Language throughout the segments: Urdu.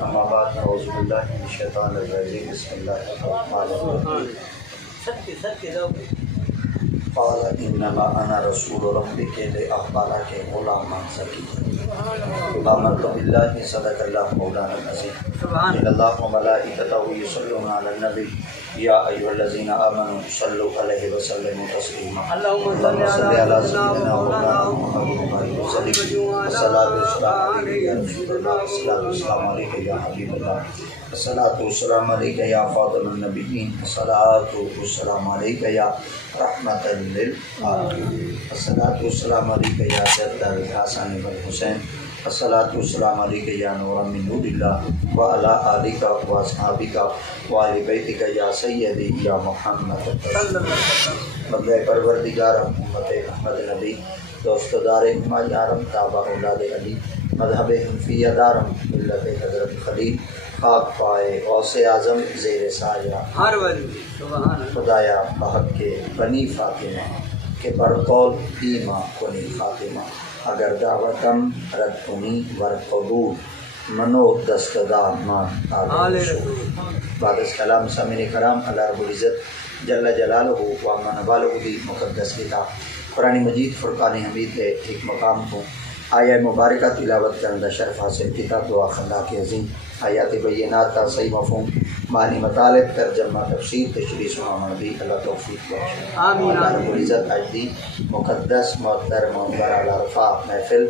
اما بعد اعوذ باللہ من الشیطان الرجیم بسم اللہ الرحمن الرحیم قال انما انا رسول ربک لاخبرک غلاما زکیا آمنت باللہ صدق اللہ مولانا العظیم ان اللہ وملائکتہ یصلون علی النبی یا ایھا الذین آمنوا صلوا علیہ وسلموا تسلیما اللهم صل علی سیدنا مولانا محمد والصلاۃ والسلام علیک یا رسول اللہ الصلاۃ والسلام علیک یا حبیب اللہ الصلاۃ والسلام علیک یا خاتم النبیین الصلاۃ والسلام علیک یا رحمۃ للعالمین الصلاۃ والسلام علیک یا جد الحسن والحسین الصلاۃ والسلام علیک یا نور من نور اللہ وعلی آلک واصحابک وآل بیتک یا سیدی یا محمد مطلع پروردگار امت احمد نبی دوست دار اجماع یارم تابع اولاد علی مذہب حنفیہ دارم ملت حضرت خلیل خاک پائے غوث اعظم زیر سایہ ہر ولی خدایا بحق کے بنی فاطمہ کے برقول ایمہ کنی فاطمہ اگر دعوتم رد کنی ور قبول منو دستدار مان آل رسول بعد از کلام سامعین کرام اللہ رب العزت جل جلالہ و من والہ دی مقدس کتاب قرآن مجید فرقان حمید کے ایک مقام کو آیہ مبارکہ تلاوت کرنے شرف حاصل کتاب دعا خلا کے عظیم آیات بینات کا صحیح مفہوم معنی مطالب ترجمہ تفسیر تشریح سنانا نبی اللہ توفیق بخشے آمین اللہ رب العزت اجدی مقدس محترم برعلی رفاع محفل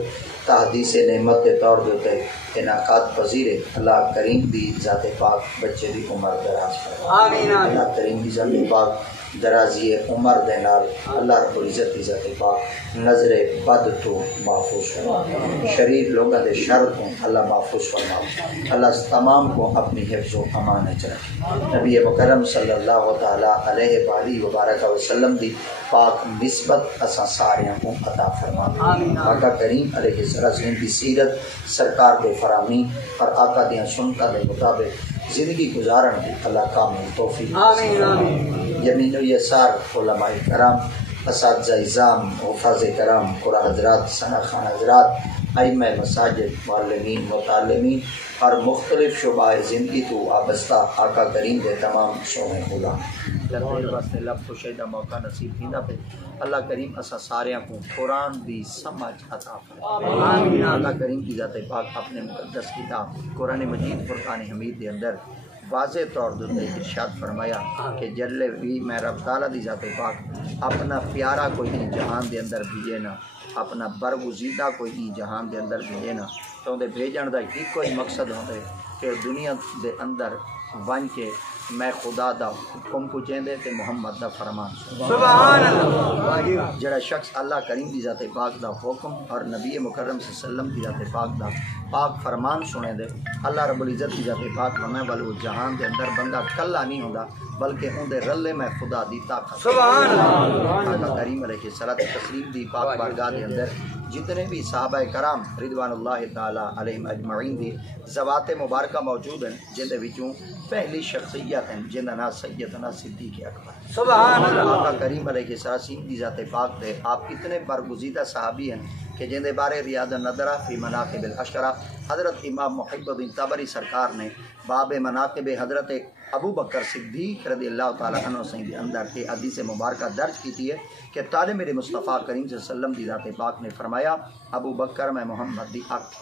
تحدیث نعمت کے طور دیتے انعقاد پذیر اللہ کریم دی ذات پاک بچے دی عمر دراز کرے آمین اللہ کریم دی ذات پاک درازی عمر دینال اللہ رب العزت دی ذات پاک نظر بد تو محفوظ فرما شریر لوگوں دے شر کو اللہ محفوظ فرما اللہ تمام کو اپنی حفظ و امانت رکھے نبی مکرم صلی اللہ تعالی علیہ وآلہ وبارک وسلم دی پاک نسبت اساں ساریاں کو عطا فرما آقا کریم علیہ السلام کی سیرت سرکار دے فراہمی اور آقا دیاں سنتاں دے مطابق زندگی گزارن کی اللہ کامل توفیق یمین و یسار علماء کرام اساتذہ اعظام حفاظ کرام قرآن حضرات ثنا خان حضرات ائمہ مساجد معلمین متعلمین اور مختلف شعبہ زندگی تو وابستہ آقا کریم کے تمام سونے غلام واسطے لب کو شہدہ موقع نصیب کیندا پہ اللہ کریم اسا ساریاں کو قرآن دی سمجھ عطا فرمائے اللہ کریم کی ذات پاک اپنے مقدس کتاب قرآن مجید فرقان حمید دے اندر واضح طور پر ارشاد فرمایا کہ جلے بھی میں رب تعالیٰ دی ذات پاک اپنا پیارا کوئی نہیں جہان دے اندر بھیجے نا اپنا برگزیدہ کوئی نہیں جہان دے اندر بھیجے نا تو دے بھیجن دا ایک کوئی مقصد ہوتا ہے کہ دنیا دے اندر ون کے میں خدا دا حکم کو چیندے تے محمد دا فرمان سبحان اللہ جڑا شخص اللہ کریم دی ذات پاک دا حکم اور نبی مکرم صلی اللہ علیہ وسلم دی ذات پاک دا پاک فرمان سنے دے اللہ رب العزت دی ذات پاک ہمیں والو جہان دے اندر بندہ کلا نہیں ہوندا بلکہ ہوں دے رلے میں خدا دی طاقت سبحان اللہ آقا کریم علیہ الصلوۃ والتسلیم دی پاک بارگاہ دے اندر جتنے بھی صحابہ کرام رضوان اللہ تعالی علیہم اجمعین دی ذوات مبارکہ موجود ہیں جن دے وچوں پہلی شخصیت ہیں جن دا نام سیدنا صدیق اکبر سبحان اللہ آقا کریم علیہ السلام دی ذات پاک دے آپ اتنے برگزیدہ صحابی ہیں کہ جن دے بارے ریاض الندرہ فی مناقب الاشرہ حضرت امام محب الدین طبری سرکار نے باب مناقب حضرت ابو بکر صدیق رضی اللہ تعالیٰ عنہ سے اندر کے حدیث مبارکہ درج کی ہے کہ طالب میرے مصطفیٰ کریم صلی اللہ علیہ وسلم دی ذات پاک نے فرمایا ابو بکر میں محمد دی آنکھ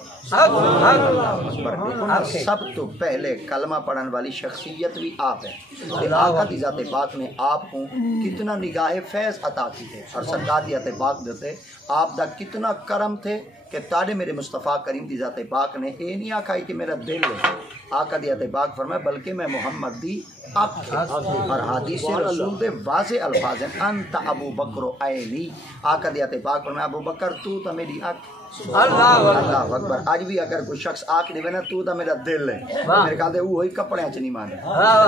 سب تو پہلے کلمہ پڑھن والی شخصیت بھی آپ ہے کہ آقا دی ذات پاک نے آپ کو کتنا نگاہ فیض عطا کی ہے اور سرکار دی ذات پاک دیتے آپ دا کتنا کرم تھے کہ تاڑے میرے مصطفیٰ کریم دی ذات پاک نے اے نہیں آکھائی کہ میرا دل ہے آقا دی ذات پاک فرمائے بلکہ میں محمد دی آنکھ اور حدیث رسول دے واضح الفاظ ہیں انت ابو بکر عینی آقا دی ذات پاک فرمائے ابو بکر تو تا میری آنکھ اللہ اکبر آج بھی اگر کوئی شخص آنکھ دے نا تو دا میرا دل ہے میرے خیال دے وہی کپڑے چ نہیں مانے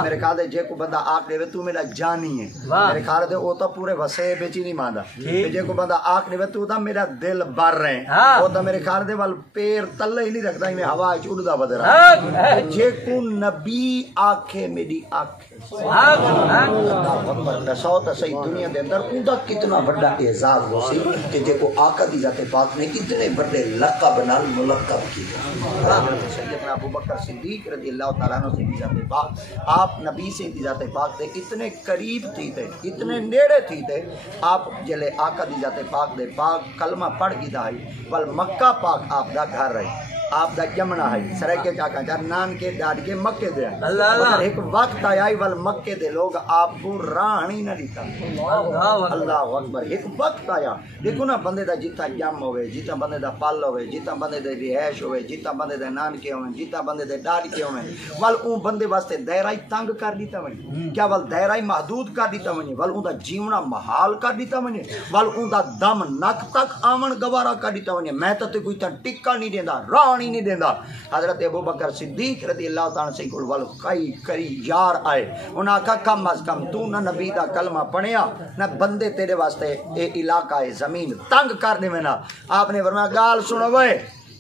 میرے خیال دے جے کو بندہ آنکھ دے تو میرا جانی ہے میرے خیال دے وہ تو پورے وسے بچ نہیں ماندا جے کو بندہ آنکھ دے تو دا میرا دل بر رہے وہ تو میرے خیال دے وال پیر تلے ہی نہیں رکھدا میں ہوا وچ اڑدا بدرا جے کو نبی آنکھے میری آنکھ اللہ اکبر دسو تے صحیح دنیا دے اندر اوندا کتنا بڑا اعزاز ہو سی کہ جے کو آقا دی ذات پاک نے اتنے بڑے لقب نال ملقب کیا. سیدنا ابو بکر صدیق رضی اللہ تعالیٰ عنہ سے ذات پاک آپ نبی سے ذات پاک دے اتنے قریب تھی تے اتنے نیڑے تھی تے آپ جلے آقا دی ذات پاک دے پاک کلمہ پڑھ کی دائی ول مکہ پاک آپ دا گھر رہی آپ دا جمنا ہے سرکے چاکا جار نان کے ڈاڈ کے مکے دے مگر ایک وقت آئی ول مکے دے لوگ آپ کو رانی نہ دیتا. اللہ اکبر. ایک وقت آیا دیکھو نا بندے دا جیتا جم ہوئے جیتا بندے دا پل ہوئے جیتا بندے دے رہائش ہوئے جیتا بندے دے نان کے ہوئے جیتا بندے دے ڈاڈ کے ہوئے ول اون بندے واسطے دائرہ تنگ کر دیتا ونی کیا ول دائرہ محدود کر دیتا ونی ول اون دا جیونا محال کر دیتا ونی ول اون دا دم نک تک آمن گوارا کر دیتا ونی میں تو کوئی تا ٹکا نہیں دیندہ رانی نہیں دیندہ. حضرت ابو بکر صدیق رضی اللہ تعالیٰ سے کل ول کئی کری یار آئے انہاں کہا کم از کم تو نہ نبی دا کلمہ پڑھیا نہ بندے تیرے واسطے اے علاقہ زمین تنگ کر دے میں نا. آپ نے فرمایا گال سنو وے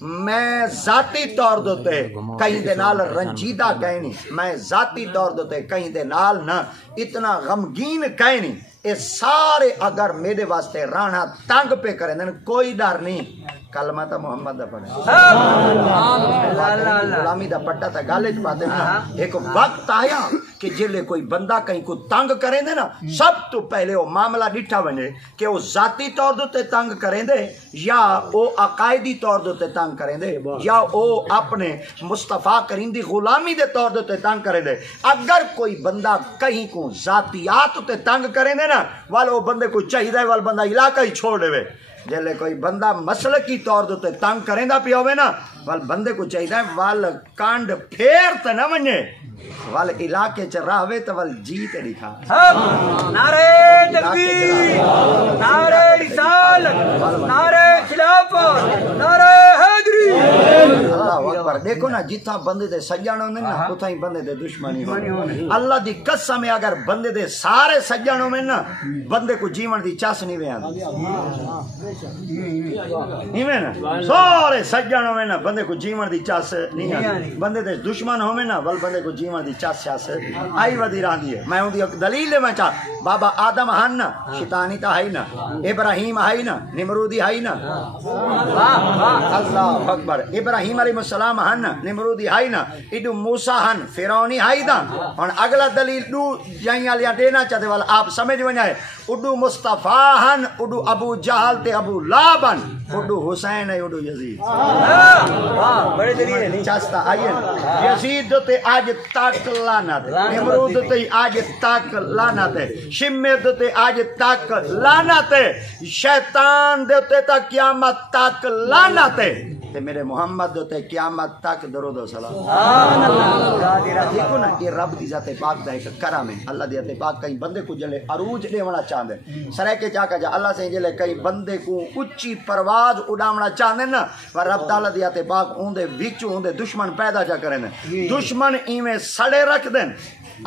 میں ذاتی طور دوتے کہیں دے نال رنجیدہ کہیں نہیں میں ذاتی طور دوتے کہیں دے نال نہ اتنا غمگین کہیں نہیں اے سارے اگر میرے واسطے رانا تنگ پہ کریں دیں کوئی ڈر نہیں کلمہ تا محمد دا پڑھے غلامی دا پٹا تا گالے چ پاتے ہیں. ایک وقت آیا کہ جلے کوئی بندہ کہیں کو تنگ کریں دے نا سب تو پہلے وہ معاملہ ڈٹھا بنے کہ وہ ذاتی طور دوتے تنگ کریں دے یا وہ عقائدی طور دوتے تنگ کریں دے یا وہ اپنے مصطفیٰ کریم دی غلامی دے طور دوتے تنگ کریں دے. اگر کوئی بندہ کہیں کو ذاتیات دوتے تنگ کریں دے نا والے وہ بندے کو چاہیے دے والے بندہ علاقہ ہی چھوڑ دے. جلے کوئی بندہ مسلکی طور دوتے تنگ کریں دا پیا ہوئے نا وال بندے کو چاہیے دا وال کانڈ پھیر تے نہ ونجے وال علاقے چ راہوے تے وال جیت دکھا. نعرہ تکبیر نعرہ رسالت نعرہ خلافت نعرہ حیدری. اللہ اکبر. دیکھو نا جتھا بندے دے سجن ہوندے نا اتھا ہی بندے دے دشمنی ہوندے. اللہ دی قسم ہے اگر بندے دے سارے سجن ہوندے نا بندے کو جیون دی چاس نہیں ویاندی ایویں نا سارے سجن ہوئے نا بندے کو جیون دی چاس نہیں آتی. بندے دے دشمن ہوئے نا ول بندے کو جیون دی چاس آئی ودی راندی ہے. میں ہوں دی دلیل لے میں چاہ بابا آدم ہن نا شیطانی تا ہے نا ابراہیم ہے نا نمرودی ہے نا. اللہ اکبر. ابراہیم علیہ السلام ہن نمرودی ہے نا ایڈو موسیٰ ہن فیرونی ہے نا. اور اگلا دلیل دو جائیں آلیاں دینا چاہتے والا آپ سمجھ ونجا ہے اڈو مصطفیٰ ہن اڈو ابو جہل تے ابو لابن اڈو حسین ہے اڈو یزید. بڑے دلیل نہیں چاستا آئیے یزید تے آج تک لعنت نمرود تے آج تک لعنت شمر تے آج تک لعنت شیطان دے تے تا قیامت تک لعنت تے میرے محمد تے قیامت تک درود و سلام. سبحان اللہ. دیکھو نا یہ رب دی ذات پاک دا ایک کرم ہے. اللہ دی ذات پاک کئی بندے کو جلے عروج دیونا چاہندے سرے کے چاہ جا اللہ سے جلے کئی بندے کو اچھی پرواز اڑاونا چاہندے نا پر رب تعالی دی ذات پاک اوندے وچ اوندے دشمن پیدا جا کرے نے دشمن ایویں سڑے رکھ دین.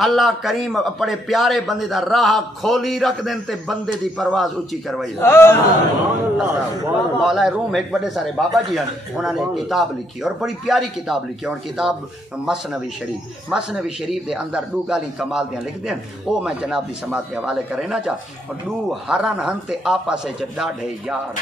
اللہ کریم اپنے پیارے بندے دا راہ کھولی رکھ دین تے بندے دی پرواز اچھی کروائی. مولا روم ایک بڑے سارے بابا جی ہیں انہوں نے کتاب لکھی اور بڑی پیاری کتاب لکھی اور کتاب مثنوی شریف دے اندر دو گالی کمال دیاں لکھ دیں او میں جناب دی سماعت کے حوالے کرے نا چاہ اور دو ہرن ہن تے آپا سے ڈاڑھے یار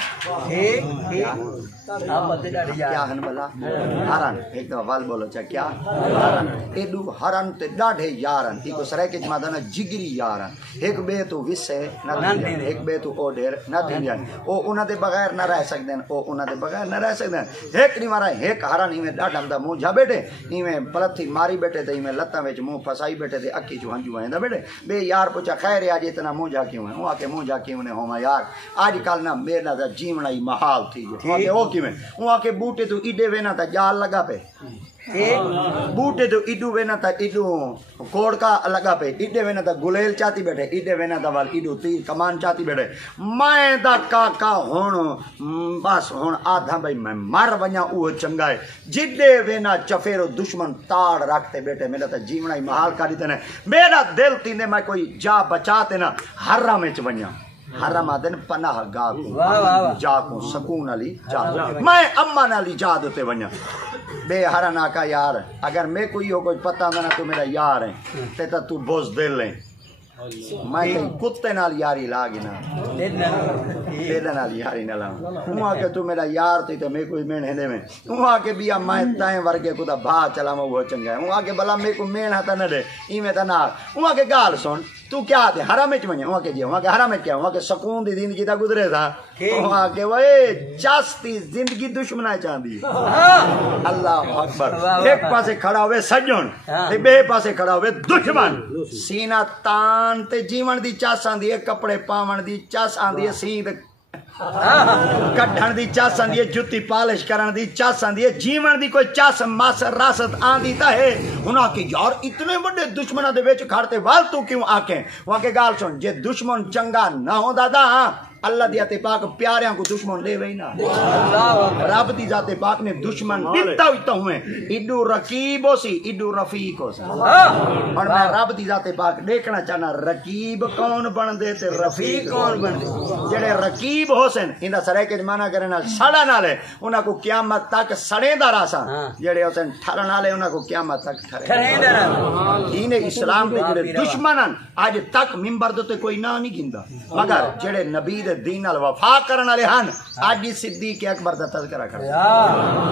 کیا ہن بلا ہرن ایک دو وال بولو چاہ کیا ہرن اے دو ہرن تے ڈاڑھے یارن ایک سرے کے جمع دانا جگری یارن ایک بے تو وسے نہ دین ایک بے تو او ڈیر نہ دین او انہ دے بغیر نہ رہ سکتے ہیں او انہ دے بغیر نہ رہ سکتے ہیں. ایک نہیں مارا ایک ہرن ہی میں ڈاڑھا دا منہ جا بیٹھے ہی میں پلتھی ماری بیٹھے تے ہی میں لتاں وچ منہ پھسائی بیٹھے تے اکی جو ہنجو ہیں دا بیٹھے بے یار پوچھا خیر ہے آج اتنا منہ جا کیوں ہے وہ آکے منہ جا کیوں نے ہوما یار آج کل نا میرا دا جیونا ہی محال تھی جو آکے او کی میں وہ آکے بوٹے تو ایڈے وینا تا جال لگا پہ بوٹے تو ایڈو وینا تا ایڈو کوڑ کا لگا پہ ایڈے وینا تا گلیل چاہتی بیٹھے ایڈے وینا تا وال ایڈو تیر کمان چاہتی بیٹھے میں دا کاکا ہون بس ہون آدھا بھائی میں مر ونیا اوہ چنگا ہے جڈے وینا چفیرو دشمن تاڑ رکھتے بیٹھے میرا تا جیونا ہی محال کاری تے میرا دل تینے میں کوئی جا بچاتے نا حرم وچ ونیا حرم آدن پناہ گاہ کو جا کو سکون علی جا میں امن علی جا دوتے ونیا بے ہرن آکا یار اگر میں کوئی ہو کوئی پتہ نہ تو میرا یار ہے تے تو بوز دل لیں میں کہیں کتے نال یاری لا گنا تیرے نال یاری نہ لاؤں وہاں کہ تو میرا یار تھی تو میں کوئی مین ہندے میں وہاں کہ بیا میں تائیں ورگے کو دا بھا چلا میں وہ چنگا ہے وہاں کہ بلا میں کو مین ہتا نہ دے ای میں تا نہ وہاں کہ گال سن تو کیا تھے حرام وچ ونجے وہاں کہ جی وہاں کہ حرام وچ کیا وہاں کہ سکون دی زندگی تا گزرے تھا وہاں کہ وہ چاستی زندگی دشمنا چاندی اللہ اکبر ایک پاسے کھڑا ہوئے سجن تے بے پاسے کھڑا ہوئے دشمن سینہ تان تے جیون دی چاس آندی ہے کپڑے پاون دی چاس آندی ہے سیند کڈھن دی چاس آندی ہے جُتی پالش کرن دی چاس آندی ہے جیون دی کوئی چاس ماس راست آندی تا ہے انہاں کہ یار اتنے بڑے دشمناں دے وچ کھڑتے وال تو کیوں آکیں وہاں کے گال سن جے دشمن چنگا نہ ہوندا دا اللہ دی ذات پاک پیاریاں کو دشمن دے وئی نا رب دی ذات پاک نے دشمن دتا ہوتا ہوئے ایڈو رقیب ہو سی ایڈو رفیق ہو سی اور میں رب دی ذات پاک دیکھنا چاہنا رقیب کون بن دے تے رفیق کون بن دے جڑے رقیب ہو سن اندا سرے کے معنی کرنا سڑا نالے انہاں کو قیامت تک سڑے دا راسا جڑے ہو سن ٹھرن والے انہاں کو قیامت تک ٹھرے دا دین اسلام دے جڑے دشمنن اج تک منبر تے کوئی نہ نہیں گندا مگر جڑے نبی دین ال وفا کرن والے ہن اج صدیق اکبر دا تذکرہ کرتے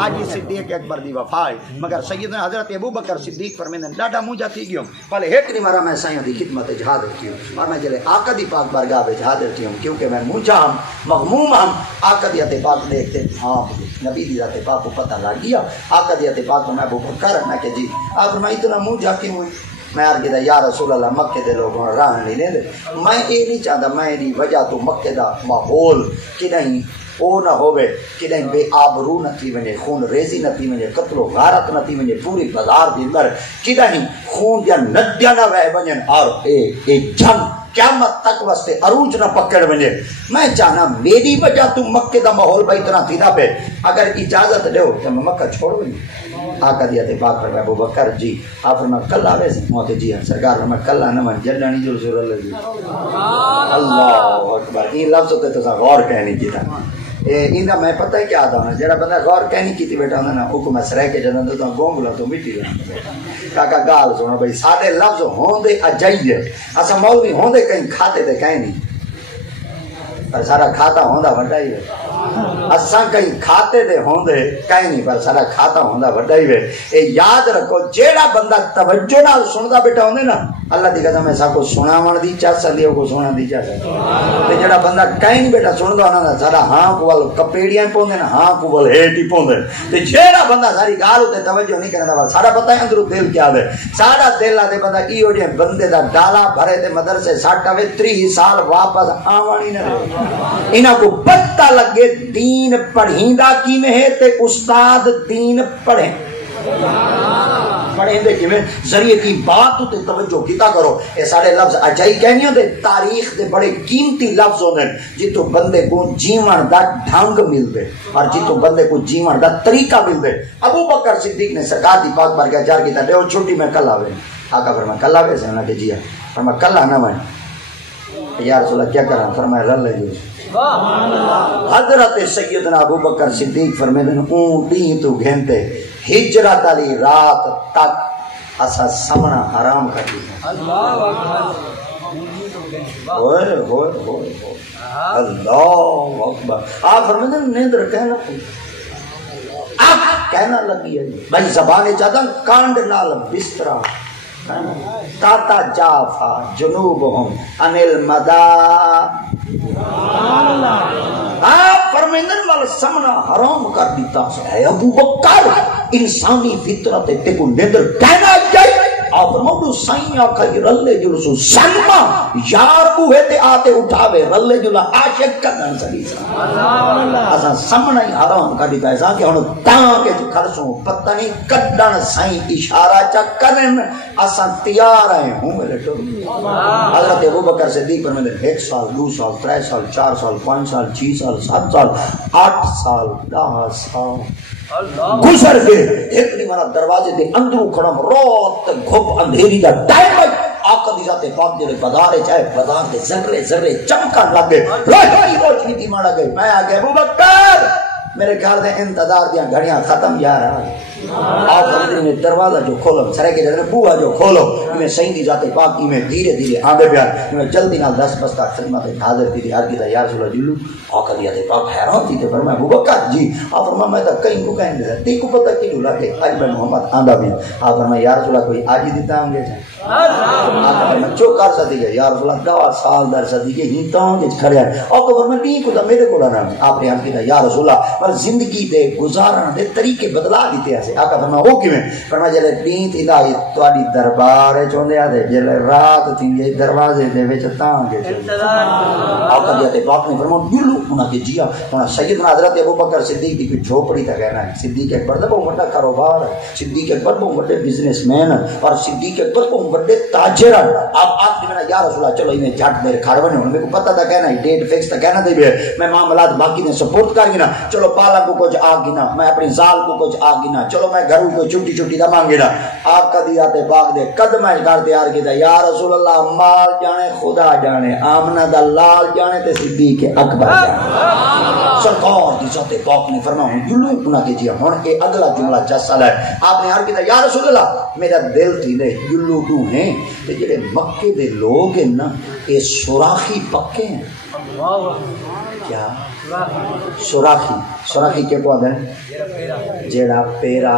اج صدیق اکبر دی وفا ہے مگر سیدنا حضرت ابوبکر صدیق فرمیندن ڈاڈا منجا تھی گیو پہلے ایک دی مارا میں سائیں دی خدمت حاضر کیوں اور میں جلے آقا دی پاک بارگاہ وچ حاضر کیوں کیونکہ میں منجا ہم مغموم ہم آقا دی ذات پاک دیکھتے ہاں نبی دی ذات پاک کو پتہ لگ گیا آقا دی ذات پاک میں ابوبکر میں کہ جی آپ میں اتنا منجا کیوں ہوئی میں عرض کیا یا رسول اللہ مکے دے لوگوں راہ نہیں دے میں یہ نہیں چاہتا میں دی وجہ تو مکے دا ماحول کہ نہیں او نہ ہوئے کہ نہیں بے آبرو نہ تھی ونجے خون ریزی نہ تھی ونجے قتل و غارت نہ تھی ونجے پوری بازار دے اندر کہ نہیں خون دیا ندیاں نہ وہ ونجن اور ایک جنگ قیامت تک واسطے عروج نہ پکڑ ونجے میں چاہنا میری وجہ تو مکے دا ماحول بھائی اتنا تھی دا پہ اگر اجازت دیو تو میں مکہ چھوڑ ونجے آقا دیا تے پاک پر ابو بکر جی آپ میں کل آوے سے موتے جی ہاں سرکار میں کل آنا من جلانی جو رسول اللہ جی اللہ اکبر این لفظ تے تو غور کہنی کی تھا ایندہ میں پتہ ہے کیا آدھا جڑا بندہ غور کہنی کی تھی بیٹا ہونا نا حکم اس رہ کے جنن تو گونگلا تو مٹی رہا کاکا گال سونا بھائی سادے لفظ ہوندے اجائیے اسا مولوی ہوندے کہیں کھاتے دے کہیں نہیں پر سارا کھاتا ہوندا وڈا ہی ہے اساں کہیں کھاتے دے ہوندے کہیں نہیں پر سارا کھاتا ہوندا وڈا ہی ہے اے یاد رکھو جیڑا بندہ توجہ نال سندا بیٹا ہوندے نا اللہ دی قسم ایسا کو سناون دی چاہ سندی کو سنن دی چاہ سندی تے جیڑا بندہ کہیں نہیں بیٹا سندا نا سارا ہاں کو ول کپیڑیاں پوندے نا ہاں کو ول ہیٹ ہی پوندے تے جیڑا بندہ ساری گال تے توجہ نہیں کردا ول سارا پتہ ہے اندروں دل کیا ہے سارا دل دے بندہ ایو جے بندے دا ڈالا بھرے تے مدرسے سٹ آوے 30 سال واپس آوان ہی نہ انہاں کو پتہ لگے دین پڑھیندا کیویں ہے تے استاد دین پڑھیں پڑھیں دے کیویں ذریعے کی بات تے توجہ کیتا کرو اے سارے لفظ اجائی کہنی ہوندے تاریخ دے بڑے قیمتی لفظ ہوندے جتوں بندے کو جیون دا ڈھنگ ملدے اور جتوں بندے کو جیون دا طریقہ ملدے ابو بکر صدیق نے سرکار دی پاک بارگاہ جا کے تے چھٹی میں کل آوے آقا فرمایا کل آوے سے انہاں کہ جی فرمایا کل آنا میں یا رسول اللہ کیا کراں فرمایا رل لے حضرت سیدنا ابو بکر صدیق فرمیدن اون دین تو گھنتے ہجرت علی رات تک اسا سمنا حرام کر دی ہوئے ہوئے ہوئے اللہ اکبر آپ فرمیدن نیندر کہنا آپ کہنا لگی ہے بھائی زبان چاہتا کانڈ نال بسترا تاتا جافا جنوبہم انل مدا آپ فرمیندن والا سمنا حرام کر دیتا ہے ابو بکر انسانی فطرت تے کو نیندر کہنا جائے آپ فرماؤں سائیں آکھا یہ رلے جلسو سلمہ یار بوہے تے آتے اٹھاوے رلے جلسو عاشق کرنا سلی سا اسا سمنا ہی حرام کر دیتا ہے سا کہ انہوں تاں کے کھرسوں پتہ نہیں کڈن سائیں اشارہ چا کرن اسا تیار آئے ہوں میرے ٹور حضرت ابو بکر صدیق پر میں 1 سال 2 سال 3 سال 4 سال 5 سال 6 سال 7 سال 8 سال 10 سال گزر کے ایک نہیں مانا دروازے دے اندروں کھڑم روت گھپ اندھیری دا ٹائم آقا دی ذات پاک جڑے بازارے چاہے بازار دے ذرے ذرے چمکن لگ گئے روشنی روشنی دی مانا گئی میں آگے ابو بکر میرے خیال دے انتظار دیاں گھڑیاں ختم جا رہا ہے آپ نے دروازہ جو کھولو سرے کے جدنے بوہا جو کھولو میں صحیح دی ذات پاک میں دھیرے دھیرے آگے بیان میں جلدی نال 10 بستا خدمت حاضر تھی عرض کی یا رسول اللہ جلو آقا دیا تے پاک حیران تھی تے فرمایا ابو بکر جی آپ فرمایا میں تو کہیں کو کہیں دے تی کو پتہ کی ڈولا کہ اج میں محمد آندا بھی آپ فرمایا یا رسول اللہ کوئی آج ہی دیتا ہوں گے آپ میں چو کر سکتی ہے یا رسول اللہ 10 سال در سکتی کہ ہی تاں جے کھڑیا ہے آپ کو فرمایا نہیں کو میرے کو نہ آپ نے عرض کیا یا رسول اللہ پر زندگی دے گزارن دے طریقے بدلا دیتے ہیں آقا فرمایا او کیویں فرمایا جلے دین تھی لا تواڈی دربار چوندے آ دے جلے رات تھی یہ دروازے دے وچ تاں گے آقا دیا تے پاک نے فرمایا جلو انہاں کے جیا انہاں سیدنا حضرت ابو بکر صدیق دی جھوپڑی تے کہنا ہے صدیق اکبر دا بہت بڑا کاروبار ہے صدیق اکبر بہت بڑے بزنس مین اور صدیق اکبر بہت بڑے تاجر ہیں آپ نے یا رسول اللہ چلو انہیں جھٹ میرے کھڑ بنے میرے کو پتہ تھا کہنا ہے ڈیٹ فکس تھا کہنا دے میں معاملات باقی نے سپورٹ کر گنا چلو پالا کو کچھ آ گنا میں اپنی زال کو کچھ آ گنا چلو میں گھروں کو چھٹی چھٹی دا مانگے نا آپ کا دیات پاک دے قدم کر تیار کیتا یا رسول اللہ مال جانے خدا جانے آمنہ دا لال جانے تے صدیق اکبر جانے سرکار دی ذات پاک نے فرمایا جلو انہاں کے جی ہن اے اگلا جملہ جسل ہے آپ نے عرض کیتا یا رسول اللہ میرا دل تھی نے جلو تو ہیں تے جڑے مکے دے لوگ ہیں نا اے سوراخی پکے ہیں کیا سوراخی کے کو آدھے جیڑا پیرا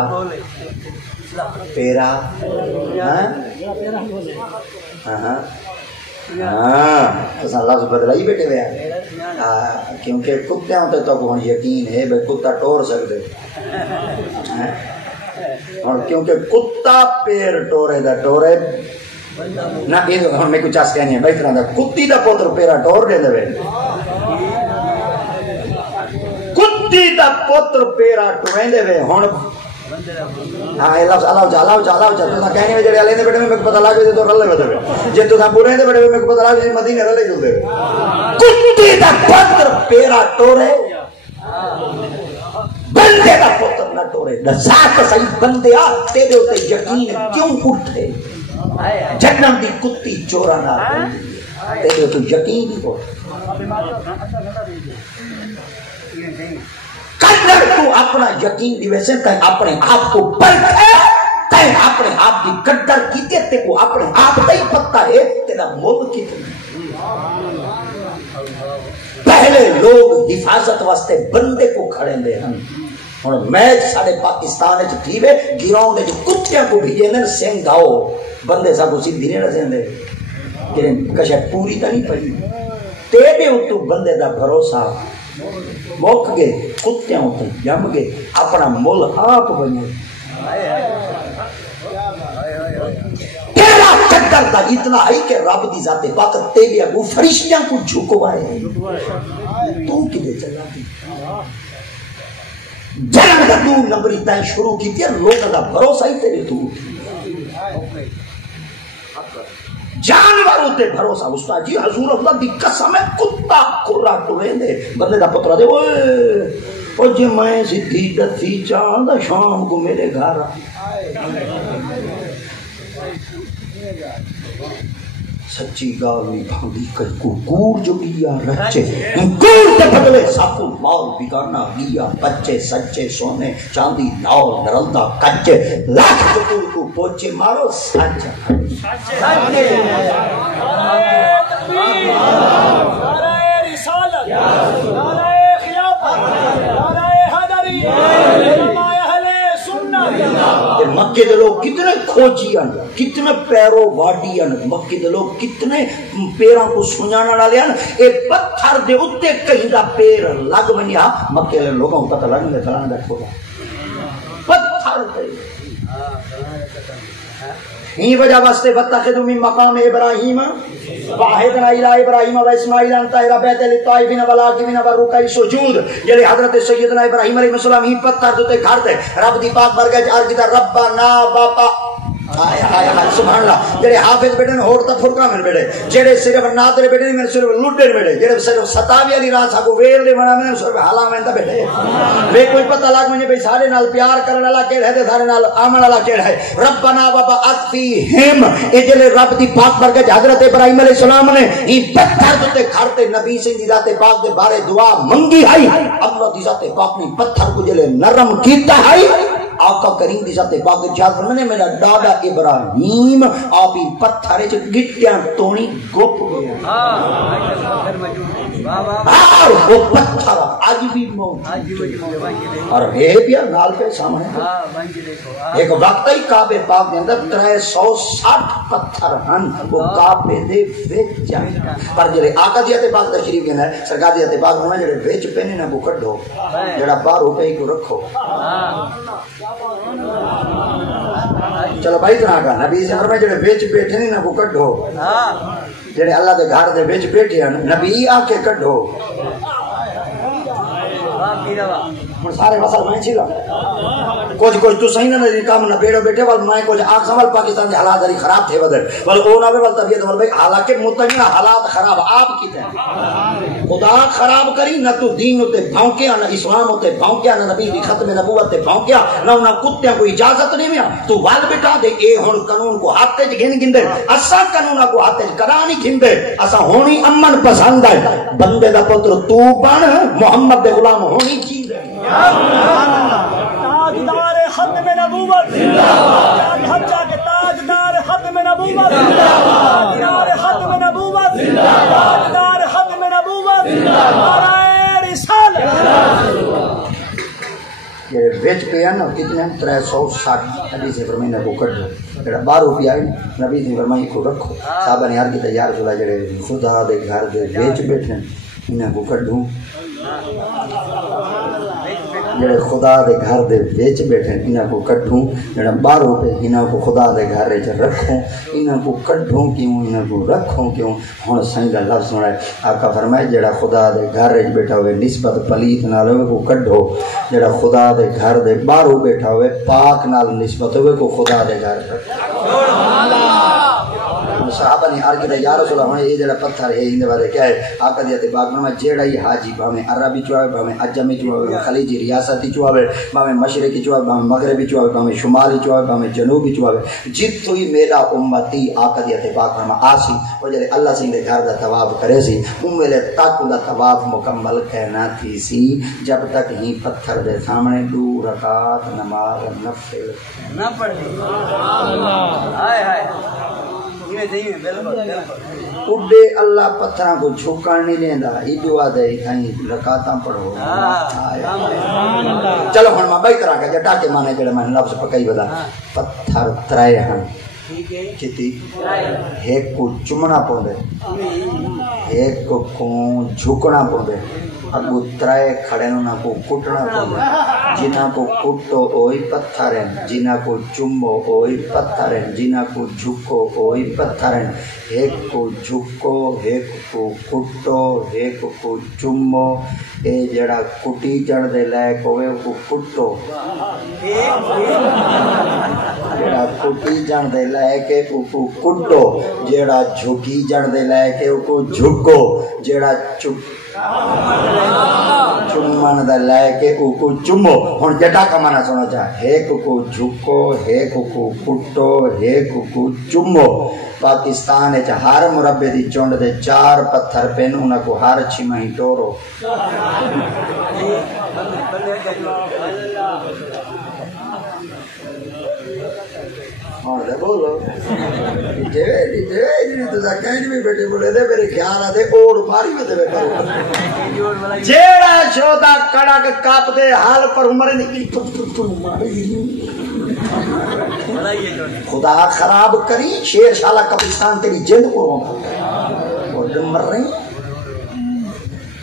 ہاں لفظ بدلائی بیٹھے ہوئے ہیں کیونکہ کتے ہوتے تو کو یقین ہے بھائی کتا ٹور سکتے اور کیونکہ کتا پیر ٹورے دا ٹورے نہ یہ ہن میں کچھ چاس کہنی ہے بھائی طرح دا کتی دا پوتر پیرا ٹور دے دے کتی دا پوتر پیرا ٹوریں دے ہن ہاں یہ لفظ الاؤ جا تو کہنے میں جڑے الے دے بیٹے میں پتہ لگ گیا تو رلے ودے جے تو پورے دے بیٹے میں پتہ لگ گیا مدینے رلے جلدے کتی دا پوتر پیرا ٹورے بندے دا پوتر نہ ٹورے ذات صحیح بندیا تیرے تے یقین کیوں اٹھے جنم دی کتی چورا نہ تیرے تو یقین ہی ہو کلر تو اپنا یقین دی ویسے تے اپنے آپ کو پرکھے تے اپنے آپ دی قدر کیتے تے کو اپنے آپ دا ہی پتہ ہے تیرا مول کتنا پہلے لوگ حفاظت واسطے بندے کو کھڑے دے ہیں اور میچ سارے پاکستان وچ تھیوے گراؤنڈ وچ کتیاں کو بھیجے نے سنگ آؤ بندے سب کو سیدھی نہیں رسیں دے کہ کشے پوری تا نہیں پڑی تیرے اتو بندے دا بھروسہ موک گئے کتیاں اتو جم گئے اپنا مول آپ بنے تیرا قدر دا اتنا ہے کہ رب دی ذات پاک تیرے ابو فرشتیاں کو جھکوائے تو کدے چلا دی جنگ دا دو نمبری تائیں شروع کی تھی لوگ دا بھروسہ ہی تیرے تو جانور ہوتے بھروسہ استاد جی حضور اللہ دی قسم ہے کتا کھرا ٹریں دے بندے دا پترا دے او جی میں سدھی دسی چاند شام کو میرے گھر سچی گال نہیں بھاندی کئی کو گور جو گیا رچے گور تے بدلے ساکو مال بگانا گیا بچے سچے سونے چاندی ناؤ نرلدہ کچے لاکھ کتور کو پوچے مارو سچ سچے نعرہ تکبیر نعرہ رسالت نعرہ خلافت نعرہ حیدری علماء اہل سنت مکے دے لوگ کتنے کھوجیاں کتنے پیرو واڈیاں مکے دے لوگ کتنے پیراں کو سنجانا ڈالیاں اے پتھر دے اتے کہیں دا پیر لگ ونیا مکے دے لوگوں کو پتہ لگنے دے فلاں دا کھولا پتھر دے ہی وجہ واسطے واتخذوا من مقام ابراہیم واحدنا الی ابراہیم و اسماعیل ان طاہر بیت للطائفین والعاکفین والرکع السجود یعنی حضرت سیدنا ابراہیم علیہ السلام ہی پتھر تے گھر تے رب دی پاک برگہ عرض کیتا ربنا باپا سبحان اللہ جڑے حافظ بیٹے نے ہوڑ تا فرقہ میں بیٹے جڑے صرف نادر بیٹے نے میرے صرف لوڈر بیٹے جڑے صرف ستاوی علی راہ ساکو ویل دے بنا میں صرف حالا میں تا بیٹے میں کوئی پتہ لگ مجھے بھئی سارے نال پیار کرنے والا کیڑا ہے تے سارے نال آمن والا کیڑا ہے ربنا بابا اطفیہم اے جڑے رب دی پاک برکت حضرت ابراہیم علیہ السلام نے ای پتھر تے گھر تے نبی سے دی ذات پاک دے بارے دعا منگی ہے اللہ دی ذات پاک نے پتھر کو جڑے نرم کیتا ہے آقا کریم دی ذات پاک ارشاد فرمانے میرا دادا ابراہیم آپ ہی پتھر وچ گٹیاں تونی گپ گیا وہ پتھر آج بھی موجود اور ہے پیا نال پہ سامنے ایک وقت ہی کعبے پاک دے اندر 360 پتھر ہن وہ کعبے دے وچ جائیں پر جڑے آقا دی ذات پاک تشریف کہنا ہے سرکار دی ذات پاک ہونا جڑے وچ پہنے نہ کو کڈو جڑا باہر ہو پئی کو رکھو چلو بھائی طرح کا نبی سے فرمایا جڑے وچ بیٹھے نہیں نہ کو کڈو جڑے اللہ دے گھر دے وچ بیٹھے ہیں نبی آ کے کڈو سارے مسل میں چھلا کچھ تو صحیح نہ نہیں کام نہ بیڑو بیٹھے وال میں کچھ آنکھ سنبھل پاکستان دے حالات داری خراب تھے بدر وال او نہ وال طبیعت وال بھائی حالانکہ متقین حالات خراب آپ کی تے خدا خراب کری نہ تو دین تے بھونکیا نہ اسلام تے بھونکیا نہ نبی دی ختم نبوت تے بھونکیا نہ انہاں کتےاں کو اجازت نہیں میا تو وال بٹا دے اے ہن قانون کو ہاتھ وچ گن گندے اساں قانون کو ہاتھ وچ کرا نہیں گندے اساں ہونی امن پسند ہے بندے دا پتر تو بن محمد دے غلام ہونی جی تاجدار ختم نبوت زندہ باد حجہ کے تاجدار ختم نبوت زندہ باد تاجدار ختم نبوت زندہ باد تاجدار ختم نبوت زندہ باد نعرہ رسالت یہ وچ پہ ہے نا کتنے 360 نبی سے فرمائے نہ کو کڈو جڑا 12 روپیہ ہے نبی سے فرمائے کو رکھو صحابہ نے عرض کیتا یا رسول اللہ جڑے خدا دے گھر دے وچ بیٹھے انہاں کو کڈوں جڑے خدا دے گھر دے وچ بیٹھے انہاں کو کڈوں جڑا 12 روپے انہاں کو خدا دے گھر وچ رکھوں انہاں کو کڈوں کیوں انہاں کو رکھوں کیوں ہن سائیں دا لفظ سنا ہے آقا فرمائے جڑا خدا دے گھر وچ بیٹھا ہوئے نسبت پلیت نال ہوئے کو کڈو جڑا خدا دے گھر دے باہر بیٹھا ہوئے پاک نال نسبت ہوئے کو خدا دے گھر سبحان اللہ صحابہ نے عرض کیا یا رسول اللہ یہ جڑا پتھر ہے ان بارے کیا ہے آقا دی پاک میں جیڑا ہی حاجی بھاویں عربی چوے بھاویں عجمی چوے خلیجی ریاستی چوے بھاویں مشرقی چوے بھاویں مغربی چوے بھاویں شمالی چوے بھاویں جنوبی چوے جتھوں ہی میرا امتی آقا دی پاک فرما آسی او جڑے اللہ سے دے گھر دا طواف کرے سی ویلے تک دا طواف مکمل کہنا تھی سی جب تک ہی پتھر دے سامنے 2 رکعت نماز نفل نہ پڑھی ہائے ہائے اڈے اللہ پتھراں کو جھکن نہیں لیندا ای دعا دے کہیں رکعتاں پڑھو چلو ہن میں بائی طرح کا جٹا کے مانے جڑا میں لفظ پکائی بدا پتھر ترائے ہن کتی ایک کو چمنا پوندے ایک کو جھکنا پوندے اگو ترائے کھڑے نہ کو کٹنا پوندے جنہ کو کٹو اوہی پتھر ہیں جنہ کو چمو اوہی پتھر ہیں جنہ کو جھکو اوہی پتھر ہیں ایک کو جھکو ایک کو کٹو ایک کو چمو اے جڑا کٹی جڑ دے لائق ہوئے کو کٹو جڑا کٹی جڑ دے لائق ہے کو کٹو جڑا جھکی جڑ دے لائق ہے کو جھکو جڑا چمن دا لے کے او کو چمو ہن جٹا کا مانا سنا چاہ ایک کو جھکو ایک کو کٹو ایک کو چمو پاکستان وچ ہر مربع دی چونڈ دے 4 پتھر پین انہاں کو ہر 6 مہی ٹورو اور دے بولو جے تو دا کہیں بھی بیٹھے بولے دے میرے خیال آتے اوڑ ماری میں دے بیٹھے جیڑا شودا کڑک کاپ دے حال پر عمر نکلی خدا خراب کری شیر شالا قبرستان تیری جند کو وہ مر رہی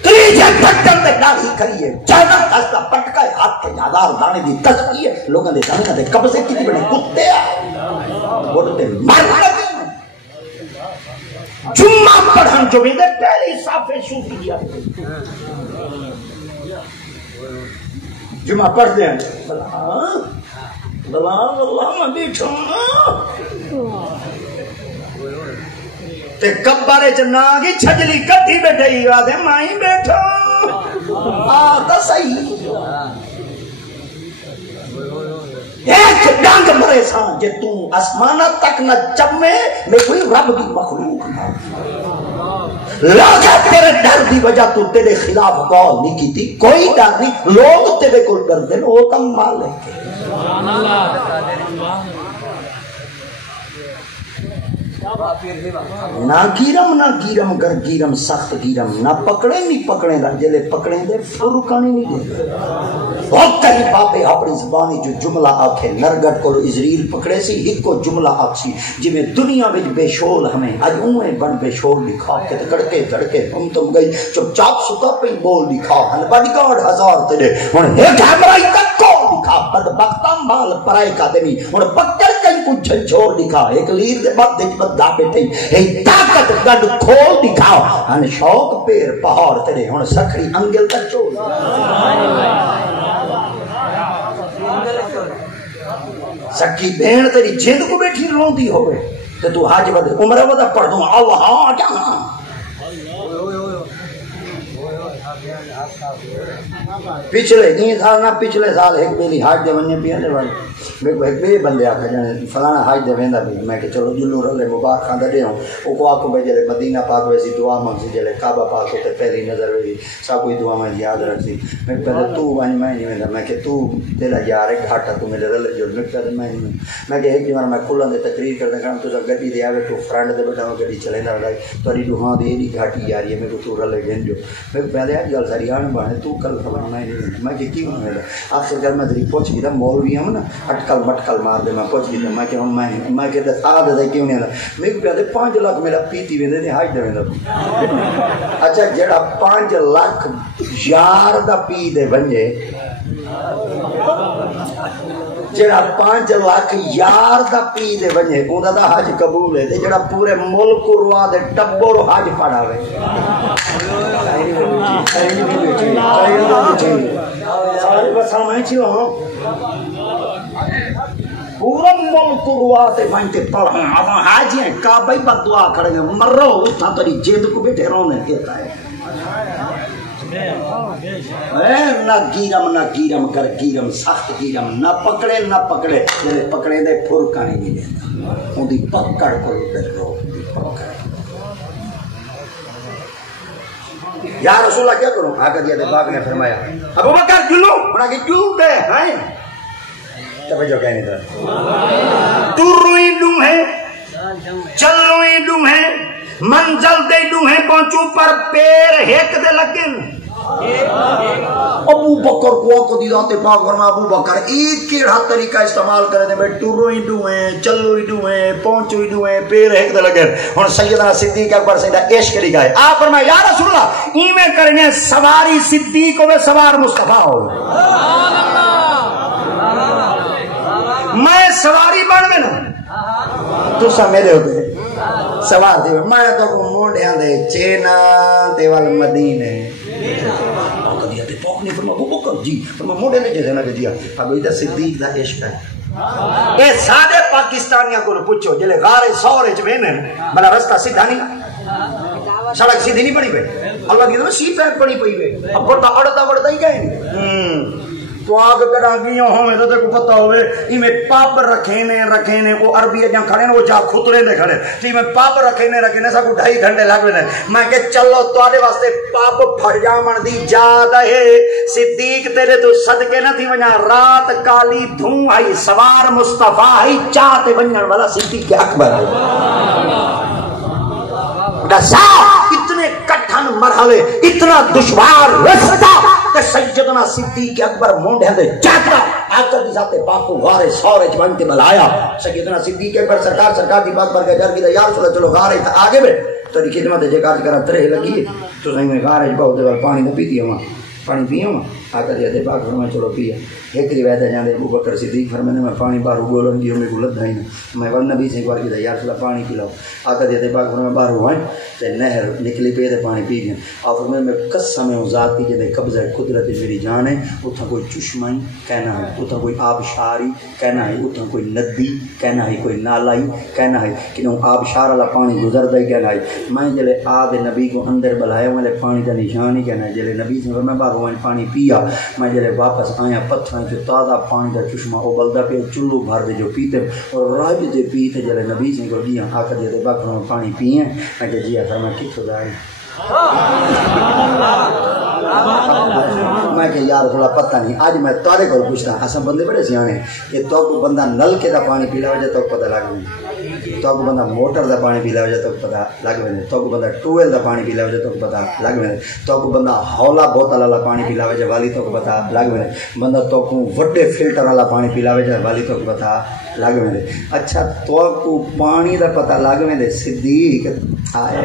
تیجے پٹن دے ڈاڑھی کریے جانا تاستا پٹکا ہے ہاتھ کے جادار دانے دی تسکی ہے لوگوں دے دانے دے قبضے کی بڑے کتے ہیں بولتے مر لگے جمعہ پڑھن جو بھی دے پہلی صافے شوفی دیا جمعہ پڑھ دیں اللہ میں بیٹھوں تے کبارے چناگی چھجلی کٹھی بیٹھے ہی آدھے مائیں بیٹھوں آتا صحیح ایک ڈانگ مرے سان جے تم اسمانہ تک نہ چمے میں کوئی رب دی مخلوق نہ لوگ تیرے ڈر دی وجہ تو تیرے خلاف قول نہیں کی تھی کوئی ڈر نہیں لوگ تیرے کو ڈر دیں وہ تم مالک ہے نہ گیرم گر گیرم سخت گیرم نہ پکڑے نہیں پکڑے دا جلے پکڑے دے فرقانی نہیں دے بہت کہیں بابے اپنی زبانی جو جملہ آکھے نرگٹ کو ازریل پکڑے سی ایک کو جملہ آکسی جی میں دنیا میں بے شول ہمیں آج اوہیں بن بے شول لکھا کے کڑکے دھڑکے تم گئی چپ چاپ ستا پہ بول لکھا ہن باڈی گارڈ ہزار تیرے ہن ایک ہمرائی ککو لکھا بدبختہ مال پرائے کا دمی ہن پکڑ کہیں کچھ جھنجھور لکھا ایک لیر دے بعد دیکھ بدا بیٹھے ایک طاقت گڈ کھول دکھاؤ ہن شوق پیر پہاڑ تیرے ہن سکھڑی انگل تک چول سکی بہن تیری جند کو بیٹھی روندی ہوئے کہ تو حاج ود عمرہ ودا پڑھ دوں اللہ جہاں پچھلے این سال نہ پچھلے سال ایک بیلی حاج دے ونجے پیانے والے ایک بے بندے آکھا جانے فلانا حاج دے ویندا بھی میں کہ چلو جلو رلے مبارک خان دے ہوں او کو آکھو بھئی جلے مدینہ پاک ویسی دعا منگسی جلے کعبہ پاک ہوتے پہلی نظر ویسی سب کوئی دعا میں یاد رکھسی میں پہلے تو وانی میں نہیں ویندا میں کہ تو دلا یار ایک گھاٹا تو میرے رلے جو میں پہلے میں نہیں میں کہ ایک جوان میں کھلن دے تقریر کر دے کام تو سب گڈی دے آوے تو فرنٹ دے بیٹھا گڈی چلے نہ لگائی توری دوہاں دے دی گھاٹی یار یہ میں کو تو رلے گن جو میں پہلے اج گل ساری آن بانے تو کل خبر میں کہ کیوں نہیں ہے آخر کل میں تیری پوچھ گیا مولوی ہم نا اٹکل مٹکل مار دے میں پوچھ گیا میں کہ میں کہ آدھے دے کیوں نہیں ہے میں کہ پہلے 5 لاکھ میرا پیتی ویندے نے حج دے ویندا اچھا جڑا 5 لاکھ یار دا پی دے ونجے جڑا 5 لاکھ یار دا پی دے ونجے اوندا دا حج قبول ہے تے جڑا پورے ملک روا دے ٹبر حج پڑھاوے سارے بسا میں چھو پورا ملک رواتے مانتے پڑھیں اب حاجی ہیں کعبہ پر دعا کریں گے مرو اتھا تری جید کو بیٹھے رونے کہتا ہے نہ گیرم کر گیرم سخت گیرم نہ پکڑے جلے پکڑے دے پھرکانے نہیں دیتا ان دی پکڑ کو در رو دی پکڑ یا رسول اللہ کیا کروں آقا دیا دے باغ نے فرمایا ابو بکر جلو انہا کہ جلو دے ہیں توجہ کہنے تھا تروئی ڈوں ہے چلوئی ڈوں ہے منزل دے ڈوں ہے پہنچو پر پیر ہیک دے لگن ابو بکر کو آقا دی ذات پاک فرمایا ابو بکر ایک کیڑا طریقہ استعمال کرے دے بے تروئی ڈوں ہے چلوئی ڈوں ہے پہنچوئی ڈوں ہے پیر ہیک دے لگن ہن سیدنا صدیق اکبر سیدہ عشق لکھا ہے آپ فرمایا یا رسول اللہ ایمیں کرنے سواری صدیق ہوئے سوار مصطفیٰ ہوئے میں سواری بن میں نا تو سا میرے ہوتے سوار دے میں تو کو موڑیاں دے چینا دے وال مدینے کدیا تے پاک نے فرمایا ابو بکر جی فرمایا موڑے نے جیسے نہ کہ جی اب ادھر صدیق دا عشق ہے اے سادے پاکستانیاں کو پوچھو جلے غارے سورے چ وینے بلا رستہ سیدھا نہیں سڑک سیدھی نہیں پڑی پئی اللہ کی تو سی پیر پڑی پئی وے اب بڑا اڑتا ہی گئے تو آگ کڑا گیوں ہمیں تو کو پتہ ہوئے میں پاپ رکھے نے وہ عربی جہاں کھڑے نے وہ جا خطرے نے کھڑے تو میں پاپ رکھے نے سا کو 2.5 گھنٹے لگ رہے میں کہ چلو توڑے واسطے پاپ پھڑ جامن دی جاد ہے صدیق تیرے تو صدقے نہ تھی ونیا رات کالی دھوں آئی سوار مصطفیٰ آئی چاہتے ونیاں والا صدیق اکبر اتنے کٹھن مرحلے اتنا دشوار رستہ کہ سیدنا صدیق اکبر مونڈے دے جاتا آقا دی ذات پاک کو غارے سورے چ بن کے بلایا سیدنا صدیق اکبر سرکار دی بات پر کے جر کی یا رسول اللہ چلو غارے آگے میں تیری خدمت جے کار کرا ترے لگی تو سہی میں غارے بہت دے پانی نہ پیتی ہوں پانی پیوں آقا دی ذات پاک فرمایا چلو پیا ایک روایت ہے جاندے ابو بکر صدیق فرمانے میں پانی باہر گولن دی میں کو لد نہیں میں ول نبی سے ایک بار کی یا رسول اللہ پانی پلاؤ آقا دی ذات پاک فرمایا باہر ہوئیں تے نہر نکلی پے تے پانی پی گئے اور فرمایا میں قسم ہے ذات کی جے قبضہ قدرت میری جان ہے اتھا کوئی چشمہ کہنا ہے اتھا کوئی آبشاری کہنا ہے اتھا کوئی ندی کہنا ہے کوئی نالائی کہنا ہے کہ آبشار والا پانی گزردا ہی کہنا ہے میں جلے آب نبی کو اندر بلایا والے پانی کا نشان ہی کہنا ہے جلے نبی سے میں باہر ہوئیں پانی پیا میں جلے واپس آیا پتھر جو تازہ پانی کا چشمہ ابلدا پہ چلو بھر دے جو پیتے اور راج دے پیتے جلے نبی سے کو دیا آ کر دے باقی پانی پیے میں کہ جی اثر میں کتوں جائیں میں کہ یار تھوڑا پتہ نہیں آج میں تارے کو پوچھتا اساں بندے بڑے سیانے کہ تو کو بندہ نلکے دا پانی پی لے تو پتہ لگ وے تو کو بندہ موٹر دا پانی پی لے تو پتہ لگ وے تو کو بندہ ٹویل دا پانی پی لے تو پتہ لگ وے تو کو بندہ ہولا بوتل والا پانی پی لے والی تو پتہ لگ وے بندہ تو کو وڈے فلٹر والا پانی پی لے والی تو پتہ لگ وے اچھا تو کو پانی دا پتہ لگ وے صدیق آئے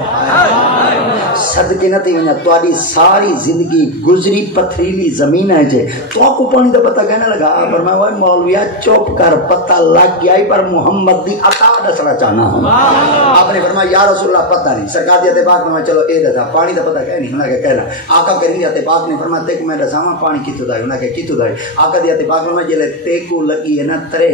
صدقے نہ تھی ونجا تواڈی ساری زندگی گزری پتھریلی زمین ہے جے تو کو پانی دا پتہ کہنے لگا پر میں وہ مولویا چپ کر پتہ لگ گیا پر محمد دی عطا دسنا چاہنا ہوں آپ نے فرمایا یا رسول اللہ پتہ نہیں سرکار دی تے پاک میں چلو اے دسا پانی دا پتہ کہہ نہیں انہاں کہ کہنا آقا کریم دی تے پاک نے فرمایا تے کو میں دساواں پانی کتھوں دا ہے انہاں کہ کتھوں دا ہے آقا دی تے پاک میں جلے تے کو لگی ہے نا ترے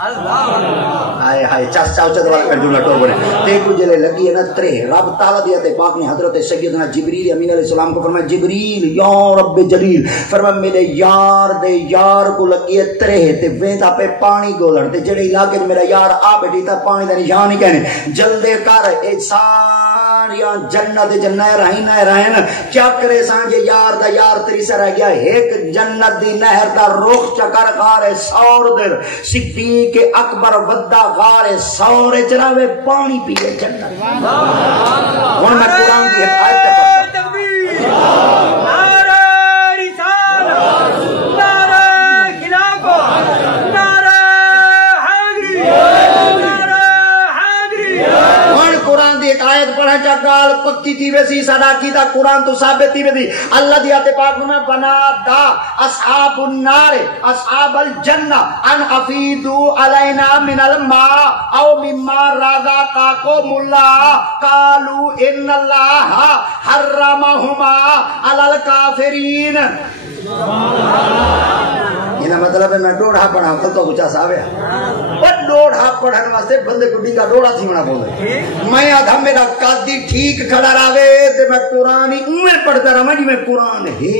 آئے ہائے چاس چاو چاو والا کر دونا ٹور بنے تے کو جلے لگی ہے نا ترے رب تعالیٰ دی تے پاک نے حضرت سیدنا جبریل امین علیہ السلام کو فرمایا جبریل یا رب جلیل فرمایا میرے یار دے یار کو لگی ہے ترے تے ویندا پہ پانی گولن تے جڑے علاقے میرا یار آ بیٹھی تا پانی دا نشان ہی کہنے جلدے کر اے ساریاں جنت جنہر رہن کیا کرے سان جے یار دا یار تری سے رہ گیا ایک جنت دی نہر دا رخ چکر غار سور در صدیق اکبر ودا غار سور چراوے پانی پیے جنت ہن میں قرآن کی ایک آیت پڑھتا ہوں ایک آیت پڑھا چا گال پکی تھی ویسی صدا کی تا قرآن تو ثابت تھی ویسی اللہ دی آتے پاک میں بنا دا اصحاب النار اصحاب الجنہ ان افیدو علینا من الماء او مما رزقکم اللہ قالوا ان اللہ حرمہما علی الکافرین یہ مطلب ہے میں ڈوڑھا پڑھا ہوں تو کچھ ایسا آیا وہ ڈوڑھا پڑھنے واسطے بندے کو ڈنگا ڈوڑا تھی منا بولے میں آدھا میرا قادی ٹھیک کھڑا راوے تے میں قرآن ہی اوے پڑھتا رہا میں جی میں قرآن ہے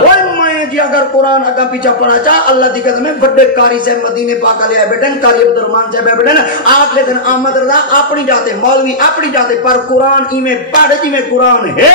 وہ میں جی اگر قرآن اگا پیچھا پڑھا چاہ اللہ دی قسم ہے بڑے کاری سے مدینے پاک علیہ بیٹھن کاری عبدالرحمن سے بیٹھن آخر دن آمد رضا اپنی جاتے مولوی اپنی جاتے پر قرآن ہی میں پڑھ جی میں قرآن ہے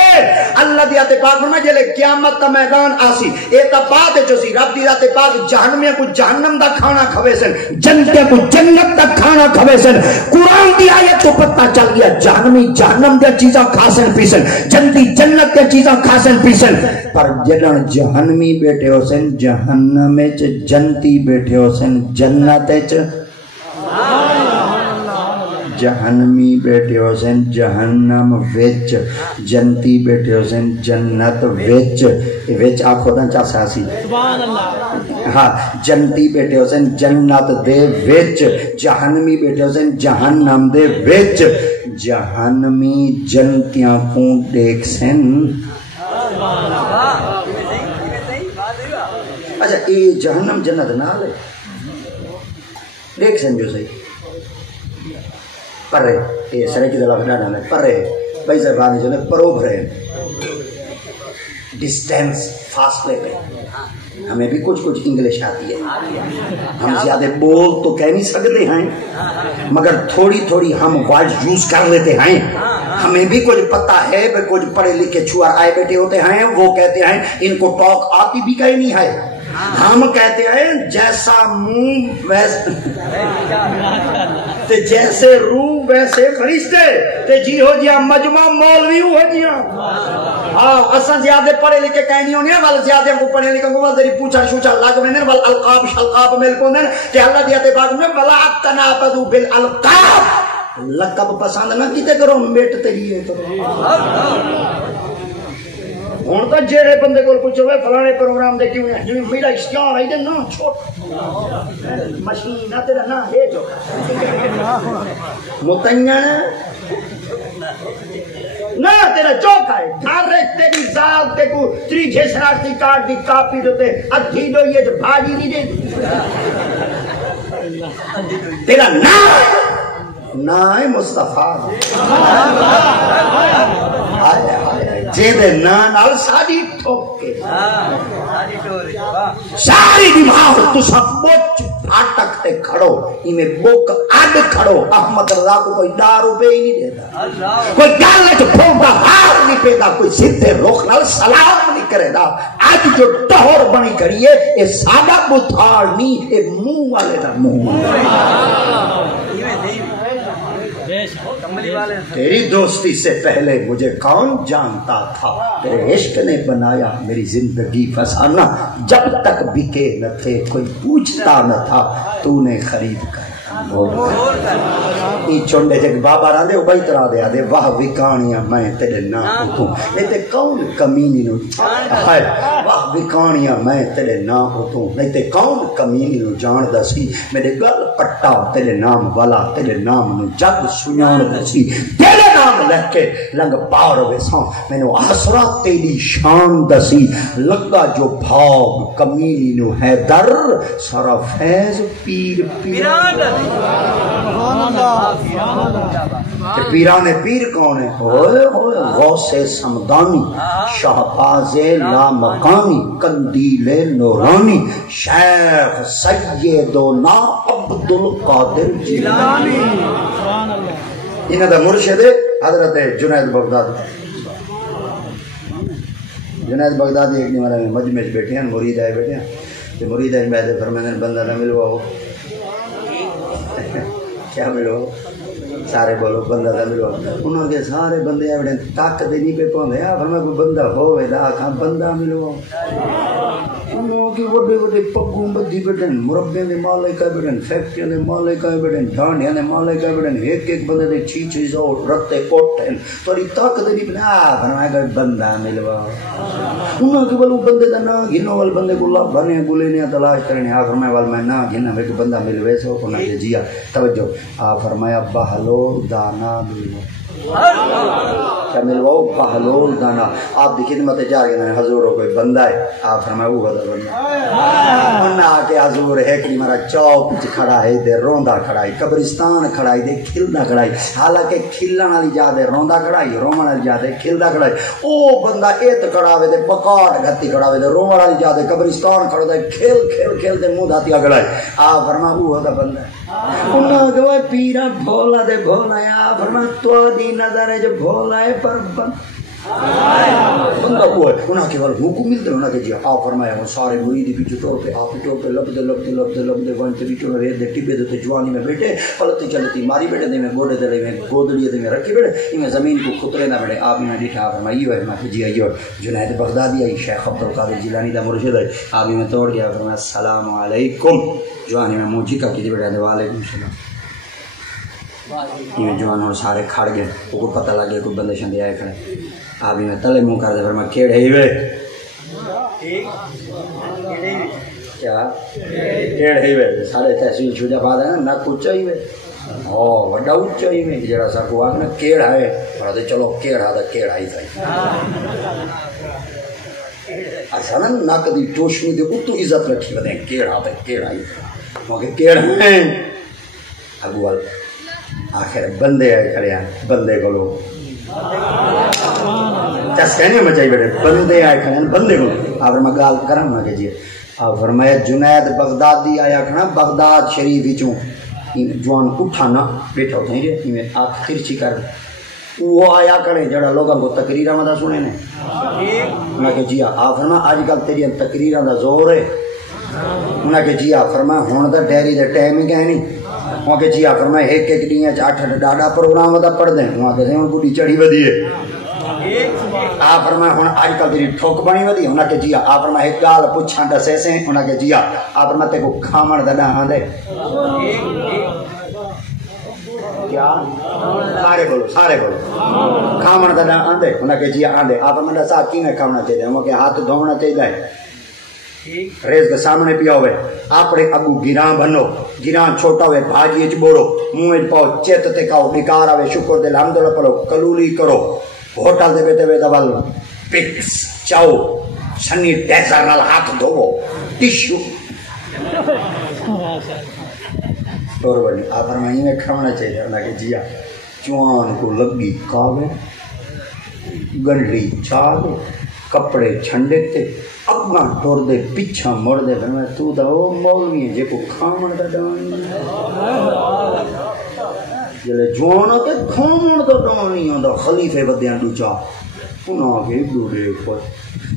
اللہ دی آتے پاک میں جلے قیامت کا میدان آسی اے تا بات جو سی رب دی ذات پاک جہنمیاں کو جہنم دا کھانا کھوے سن جنتیاں کو جنت دا کھانا کھوے سن قرآن دی آیت تو پتہ چل گیا جہنمی جہنم دیا چیزاں کھاسن پیسن جنتی جنت دیا چیزاں کھاسن پیسن پر جنن جہنمی بیٹھے ہو سن جہنم چ جنتی بیٹھے ہو سن جنت چ جہنمی بیٹھے ہو سن جہنم وچ جنتی بیٹھے ہو سن جنت وچ آنکھوں دا چا ساسی ہاں جنتی بیٹھے ہو سن جنت دے وچ جہنمی بیٹھے ہو سن جہنم دے وچ جہنمی جنتیاں کو دیکھ سن اچھا یہ جہنم جنت نہ لے دیکھ سن جو صحیح پرے یہ سرے کی دلہ بنا ڈالے پرے بھائی زبانی جو نے پرو بھرے ڈسٹینس فاصلے پہ ہمیں بھی کچھ انگلش آتی ہے ہم زیادہ بول تو کہہ نہیں سکتے ہیں مگر تھوڑی تھوڑی ہم ورڈ یوز کر لیتے ہیں ہمیں بھی کچھ پتہ ہے کچھ پڑھے لکھے چھوار آئے بیٹھے ہوتے ہیں وہ کہتے ہیں ان کو ٹاک آتی بھی کہیں نہیں ہے ہم کہتے ہیں جیسا منہ ویسے تے جیسے روح ویسے فرشتے تے جی ہو جیا مجمع مولوی ہو جیا ہاں اساں زیادہ پڑھے لکھے کہیں نہیں ہونے وال زیادہ کو پڑھے لکھے کو وال دری پوچھا شوچا لگ میں وال القاب شلقاب مل کو دین تے اللہ دیاتے پاک میں ولا تنابذوا بالالقاب لقب پسند نہ کیتے کرو میٹ تے ہی کرو ہوں تو جہے بندے کو پوچھو فلانے پروگرام دے کیوں جی میرا اشتہار ہے نا چھوٹ مشین تیرا نا ہے جو متین نہ تیرا چوکا ہے گھر تیری ذات تے کو تری جے شناختی کارڈ دی کاپی دوتے ادھی دو یہ جو بھاجی نہیں دے تیرا نام مصطفیٰ جے دے نال ساری ٹھوکے ساری دماغ تو سب بچ پھاٹک تے کھڑو میں بک اڈ کھڑو احمد رضا کو کوئی 10 روپے ہی نہیں دیتا کوئی گل وچ پھوندا ہار نہیں پیدا کوئی سیدھے رخ نال سلام نہیں کرے دا اج جو ٹہر بنی کھڑی ہے اے ساڈا بتھاڑ نہیں اے منہ والے دا منہ تیری دوستی سے پہلے مجھے کون جانتا تھا تیرے عشق نے بنایا میری زندگی فسانہ جب تک بکے نہ تھے کوئی پوچھتا نہ تھا تو نے خرید کر ای چونڈے جگ بابا راندے او بھائی ترا دے آدے واہ وکانیاں میں تیرے نام ہوں نہیں تے کون کمینی نو ہائے واہ وکانیاں میں تیرے نام ہوں نہیں تے کون کمینی نو جان دسی میرے گل پٹا تیرے نام والا تیرے نام نو جگ سنان دسی تیرے نام لکھ کے لنگ پار ویساں میں نو آسرا تیری شان دسی لگا جو بھاگ کمینی نو ہے در سارا فیض پیر پیران پیران پیر کون ہے ہوئے ہوئے غوث سمدانی شہباز لا مقامی قندیل نورانی شیخ سیدنا عبد القادر جیلانی انہاں دا مرشد حضرت جنید بغدادی جنید بغدادی ایک نمارا میں مجمع بیٹھے ہیں مرید آئے بیٹھے ہیں مرید آئے بیٹھے فرمائے بندہ نہ ملوا ہو کیا ملو سارے بولو بندہ دا ملو انہوں کے سارے بندے آئے تاک دے نہیں پہ پہنے فرمائے کوئی بندہ ہوئے دا آکھاں بندہ ملو انہوں کی وڈے وڈے پگوں بدھی بیٹھن مربے دے مالک آئے بیٹھن فیکٹریاں دے مالک آئے بیٹھن ڈھانڈیاں دے مالک آئے بیٹھن ایک ایک بندے دے چیچ زور رکھتے اٹھن توری تاک دے نہیں پہنے فرمائے کوئی بندہ ملو انہوں کی بلو بندے دا نا گھنو وال بندے کو لاب بھنے گلے تلاش کرنے فرمائے وال میں نا گھننا میں کوئی بندہ ملوے سو انہوں نے جیا توجہ فرمایا بہلو دانا ملو کیا ملواؤ بہلول دانا آپ دی خدمت جا گئے حضور کوئی بندہ ہے آپ فرمائے وہ بندہ انہوں آ کے حضور ہے کہ میرا چوک پچ کھڑا ہے دے روندا کھڑا ہے قبرستان کھڑا ہے دے کھلدا کھڑا ہے حالانکہ کھلن والی جا دے روندا کھڑا ہے رومن والی جا دے کھلدا کھڑا ہے او بندہ ایت کھڑا ہوئے دے پکاٹ گھتی کھڑا ہوئے دے رومن والی جا دے قبرستان کھڑا دے کھل کھل کھل دے منہ دھاتیا کھڑا ہے آپ فرمائے وہ بندہ ہے انہوں کہ وہ پیرا بھولا دے بھولا ہے آپ فرمائے تو دی نظر ہے جو بھولا ہے پر بندہ وہ ہے انہوں کہ وہ کو ملتے انہوں کہ جی آپ فرمایا وہ سارے مریدی بھی ٹور پہ آپ ٹور پہ لبدے لبدے لبدے لبدے ونچ بھی چونہ ریت دے ٹبے دے جوانی میں بیٹھے پلتی چلتی ماری بیٹھے دے میں گوڑے دے میں گودڑی دے میں رکھی بیٹھے میں زمین کو خطرے نہ بیٹھے آپ انہیں ڈیٹھا فرمائی ہے میں کہ جی آئیو جنید بغدادی آئی شیخ عبد القادر جیلانی دا مرشد ہے آپ میں توڑ گیا فرمایا السلام علیکم جوانی میں موجی کا کی بیٹھے وعلیکم السلام یہ جوان اور سارے کھڑ گئے کو پتہ لگ گیا کوئی بندے شندے آئے کھڑے آپ میں تلے منہ کر دے فرمایا کیڑے ہی وے کیا کیڑے ہی وے سارے تحصیل شجا پا دے نا کچا ہی وے وڈا اچا ہی وے جڑا سا کو آگنا کیڑا ہے اور دے چلو کیڑا دا کیڑا ہی تھا ایسا نا ناک دی ٹوشنی دے اتو عزت رکھی بدیں کیڑا دا کیڑا ہی تھا موقع کیڑا ہیں اگوال آخر بندے آئے کھڑے ہیں بندے کو لوگ چس کہنے مچائی بیٹھے بندے آئے کھڑے ہیں بندے کو آپ فرمایا گال کرم نہ کیجیے آپ فرمایا جنید بغدادی آیا کھڑا بغداد شریف چوں جوان اٹھانا بیٹھا ہوتا ہے میں آنکھ ترچی کر وہ آیا کھڑے جڑا لوگوں کو تقریرہ مدہ سنے نے انہاں کہ جی آپ فرمایا آج کل تیری تقریرہ دا زور ہے انہاں کہ جی آپ فرمایا ہون دا ڈیری دے ٹائم ہی کہنی وہاں کے جی آپ فرمائے ایک ایک دنیا چاٹھ ڈاڑا پروگرام ہوتا پڑھ دیں وہاں کہتے ہیں ان کو چڑھی ودی ہے آپ فرمائے ہوں آج کل تیری ٹھوک بنی ودی انہاں کہ جی آپ فرمائے ایک گال پوچھاں دسے سے انہاں کہ جی آپ فرمائے تے کو کھامن دا ہاں دے کیا سارے بولو کھامن دا ہاں دے انہاں کہ جی ہاں دے آپ فرمائے ساتھ کی میں کھامنا چاہیے وہاں کے ہاتھ دھونا چاہیے ریز کے سامنے پیا ہوئے اپنے اگو گران بنو گران چھوٹا ہوئے بھاجی اچ بوڑو موئے پاؤ چیت تے کھاؤ نکار آوے شکر دے الحمدللہ پڑھو کلولی کرو ہوٹل دے بیتے ہوئے دبل پکس چاؤ سنی ٹیسر نال ہاتھ دھوو ٹیشو اور بڑی آپ فرمائیں میں کھانا چاہیے انہاں کہ جیا چوان کو لگی کھاوے گنڈی چاہ دے کپڑے چھنڈے تے اگاں ٹر دے پیچھا مڑ دے پھر میں تو دا او مولوی ہے جے کو کھاون دا ڈانی جلے جوانا تے کھاون دا ڈانی ہوندا خلیفے ودیاں دوچا انہاں کے دورے پر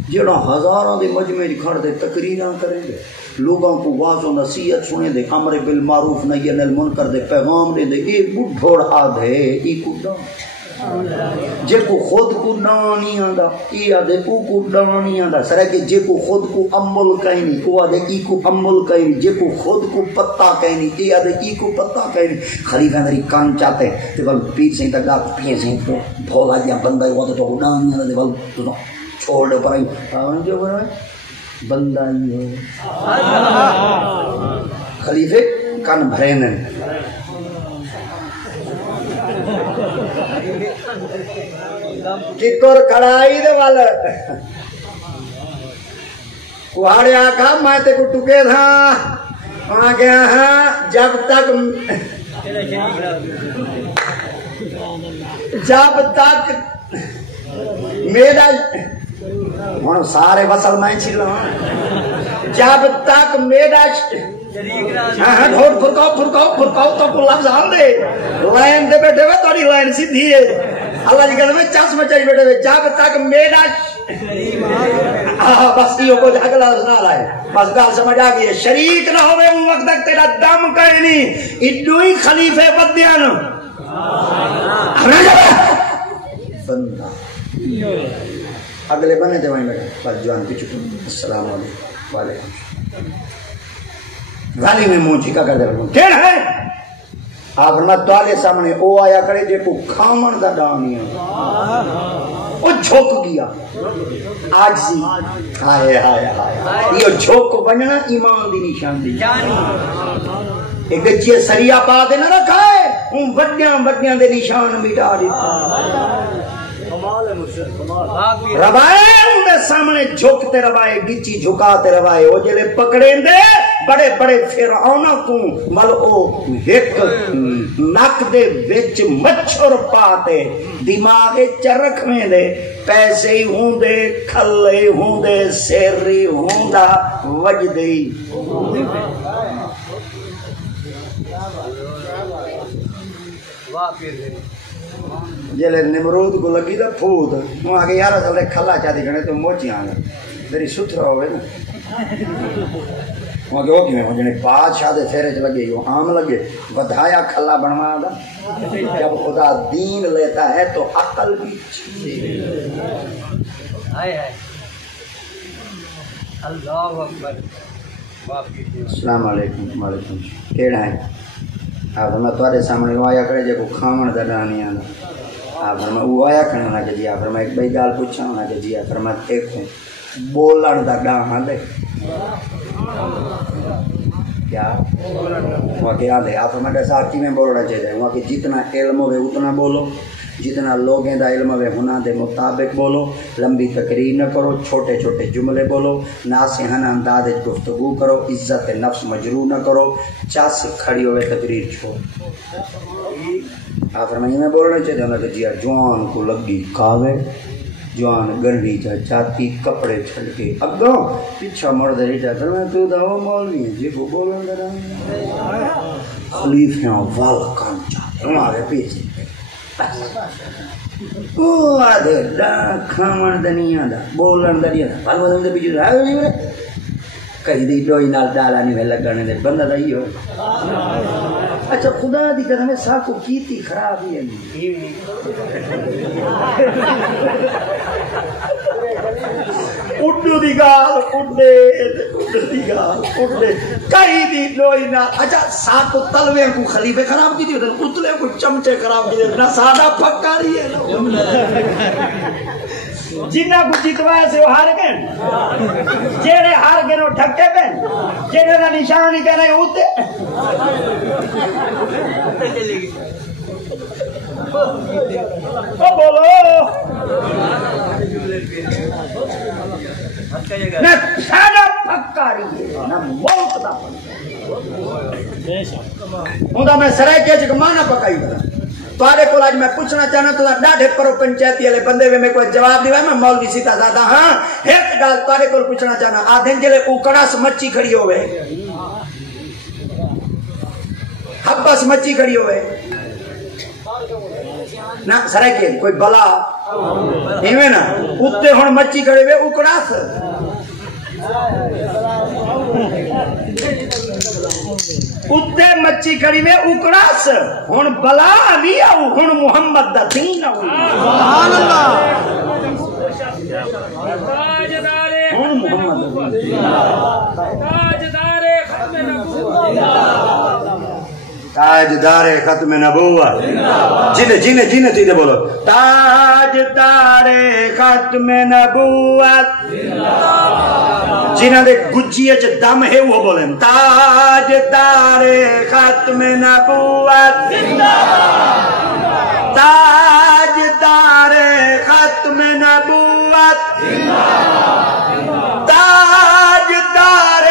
جڑا ہزاراں دے مجمع کھڑ دے تقریراں کریں گے لوگوں کو واضح و نصیحت سنے دے امر بالمعروف نہی عن المنکر دے پیغام دے دے اے بڈھوڑ آدھے ای کڈا جے کو خود کو ڈانی آندا ای آدھے او کو ڈانی آندا سرے کہ جے کو خود کو عمل کہیں او آدھے ای کو عمل کہیں جے کو خود کو پتہ کہیں ای آدھے ای کو پتہ کہیں خلیفہ میری کان چاہتے تے بل پیر سے تک گا پیے سے بھولا دیا بندہ ہوا تو ڈانی آندا تے بل تو چھوڑ دے پر آئی جو بنا بندہ ہی ہے خلیفے کان بھرینن ککر کڑائی دے والا کوہاڑے آکھا میں تے کو ٹکے تھا وہاں گیا ہاں جب تک میرا ہوں سارے وصل میں چھلو جب تک میرا ڈھول پھرکاؤ پھرکاؤ پھرکاؤ تو کو لفظ حال دے لائن دے بیٹھے ہوئے تھوڑی لائن سیدھی ہے اللہ جی کہتے ہیں چس مچائی بیٹھے ہوئے جب تک میرا بس یہ کو اگلا سنا رہا ہے بس گال سمجھ آ گئی ہے شریک نہ ہوئے ان وقت تک تیرا دم کہیں نہیں ادو ہی خلیفے بدیان بندہ اگلے بنے تھے وہیں بیٹھے بس جوان کی چھٹوں السلام علیکم وعلیکم غالی میں منہ چکا کر دے رہا ہوں کین ہے آپ فرمایا توالے سامنے او آیا کرے جے کو کھامن دا ڈانی ہے او جھوک گیا آج سی ہائے ہائے ہائے یہ جھوک کو بننا ایمان دی نشان دی ایک گچے سریا پا دے نہ رکھا ہے ان وڈیاں دے نشان مٹا دیتا روائے ان دے سامنے جھوکتے روائے گچی جھکاتے روائے وہ جلے پکڑیں دے بڑے بڑے فرعونہ کو مل او ایک نک دے وچ مچھر پاتے دماغے چرک میں دے پیسے ہی ہوں دے کھلے ہوں دے سیری ہوں دا وجدی جلے نمرود کو لگی دا پھوت وہ آگے یار اصل کھلا چاہتی کرنے تو موچی آنگا میری سترہ ہوئے نا وہ آگے وہ کیوں ہے جنہیں بادشاہ دے پھیرے چ لگے وہ عام لگے بدھایا کھلا بنوا دا جب خدا دین لیتا ہے تو عقل بھی اللہ اکبر السلام علیکم وعلیکم کیڑا ہے آپ فرما تھوڑے سامنے آیا کرے جے کو کھاون دا ڈانی آندا آپ فرما وہ آیا کرے ہونا کہ جی آپ فرما ایک بھائی گال پوچھا ہونا کہ جی آپ فرما دیکھو بولن دا ڈان دے کیا وہاں کیا دے آپ فرما کیسا کی میں بولنا چاہیے وہاں کہ جتنا علم ہوئے اتنا بولو جتنا لوگیں دا علم ہوئے ہونا دے مطابق بولو لمبی تقریر نہ کرو چھوٹے چھوٹے جملے بولو ناصحانہ انداز گفتگو کرو عزت نفس مجروح نہ کرو چاس کھڑی ہوئے تقریر چھوڑ آپ فرمائیے میں بولنا چاہتے ہیں کہ جی جوان کو لگی کھاوے جوان گنڈی جا چاہتی کپڑے چھڑ کے اگوں پیچھا مڑ دے رہی جاتا میں تو دا وہ مولوی ہے جی وہ بولن دا خلیفیاں وال کام چاہتے ہمارے پیچھے او آدھے دا کھامن دنیا دا بولن دنیا دا پھل مدن دے پیچھے رہا نہیں میرے کہیں دی ڈوئی نال ڈالا نہیں لگانے دے بندہ دا ہی ہو اچھا خدا دی کہتا میں ساکو کیتی خراب ہی ہے نہیں اڈو دی گال اڈے دی گال اڈے کہیں دی ڈوئی نال اچھا ساکو تلوے کو خلیفے خراب کی دی اتلے کو چمچے خراب کی دی نہ سادہ پکا رہی ہے جنہ کو جتوائے سے وہ ہار گئے جیڑے ہار گئے وہ ٹھکے پہ جیڑے کا نشان ہی کہہ رہے ہوتے او بولو نہ سادہ پکا رہی ہے نہ موت دا پکا ہوں میں سرائے کیا چکا مانا پکائی کرا تواڈے کول اج میں پوچھنا چاہنا تو ڈاڈے پرو پنچایتی والے بندے میں کوئی جواب دیوا میں مولوی سیتا زادہ ہاں ایک گل تواڈے کول پوچھنا چاہنا آدھن جلے اوکڑاس مچھی کھڑی ہوے حبس مچھی کھڑی ہوے نہ سرائے کے کوئی بلا ایویں نا اتے ہن مچھی کھڑی ہوے اوکڑاس اتے مچھی کھڑی میں اکڑاس ہن بلا نہیں آؤ ہن محمد دا دین آؤ سبحان اللہ ہن محمد تاجدار ختم نبوت جنے جنے جنے جنے بولو تاجدار ختم نبوت جنہ دے گجی اچ دم ہے وہ بولیں تاجدار ختم نبوت تاجدار ختم نبوت تاجدار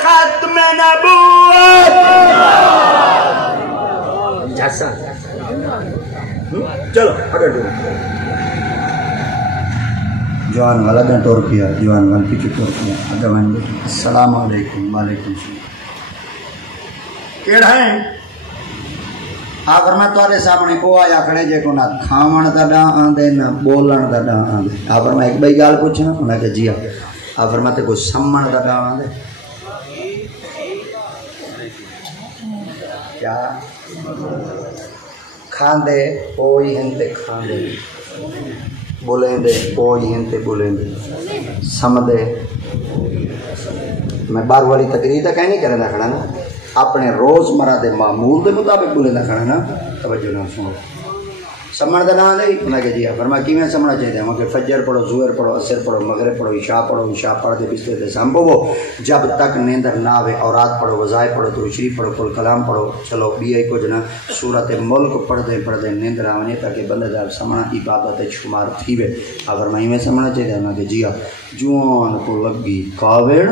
ختم نبوت چلو اگر جوان والا دن ٹور کیا جوان والا پیچھے ٹور کیا جوان السلام علیکم وعلیکم السلام کیڑا ہے آخر میں تارے سامنے کو آیا کھڑے جے کو نہ کھاون دا ڈا آندے نہ بولن دا ڈا آندے آخر میں ایک بھائی گال پوچھنا انہیں کہ جی آخر میں تے کوئی سمن دا ڈا آندے کیا کھاندے پوئی ہنتے کھاندے بولیں دے پوئی ہنتے بولیں دے سمدے میں بار والی تقریر تک نہیں کرنا کھڑا نا اپنے روز مرہ دے معمول دے مطابق بولیں دا کھڑا نا توجہ نہ سنو سمجھ دا نہ دے انہاں کہ جی فرما کیویں سمجھنا چاہیے ہم کہ فجر پڑھو ظہر پڑھو عصر پڑھو مغرب پڑھو عشاء پڑھ دے بستر تے سنبھو جب تک نیندر نہ آوے اورات پڑھو وظائف پڑھو درود شریف پڑھو کل کلام پڑھو چلو بھی کچھ نہ سورۃ ملک پڑھ دے نیندر آوے تاکہ بندے دا سمجھنا عبادت شمار تھی وے اگر میں میں سمجھنا چاہیے انہاں کہ جی جوان کو لگی کاوڑ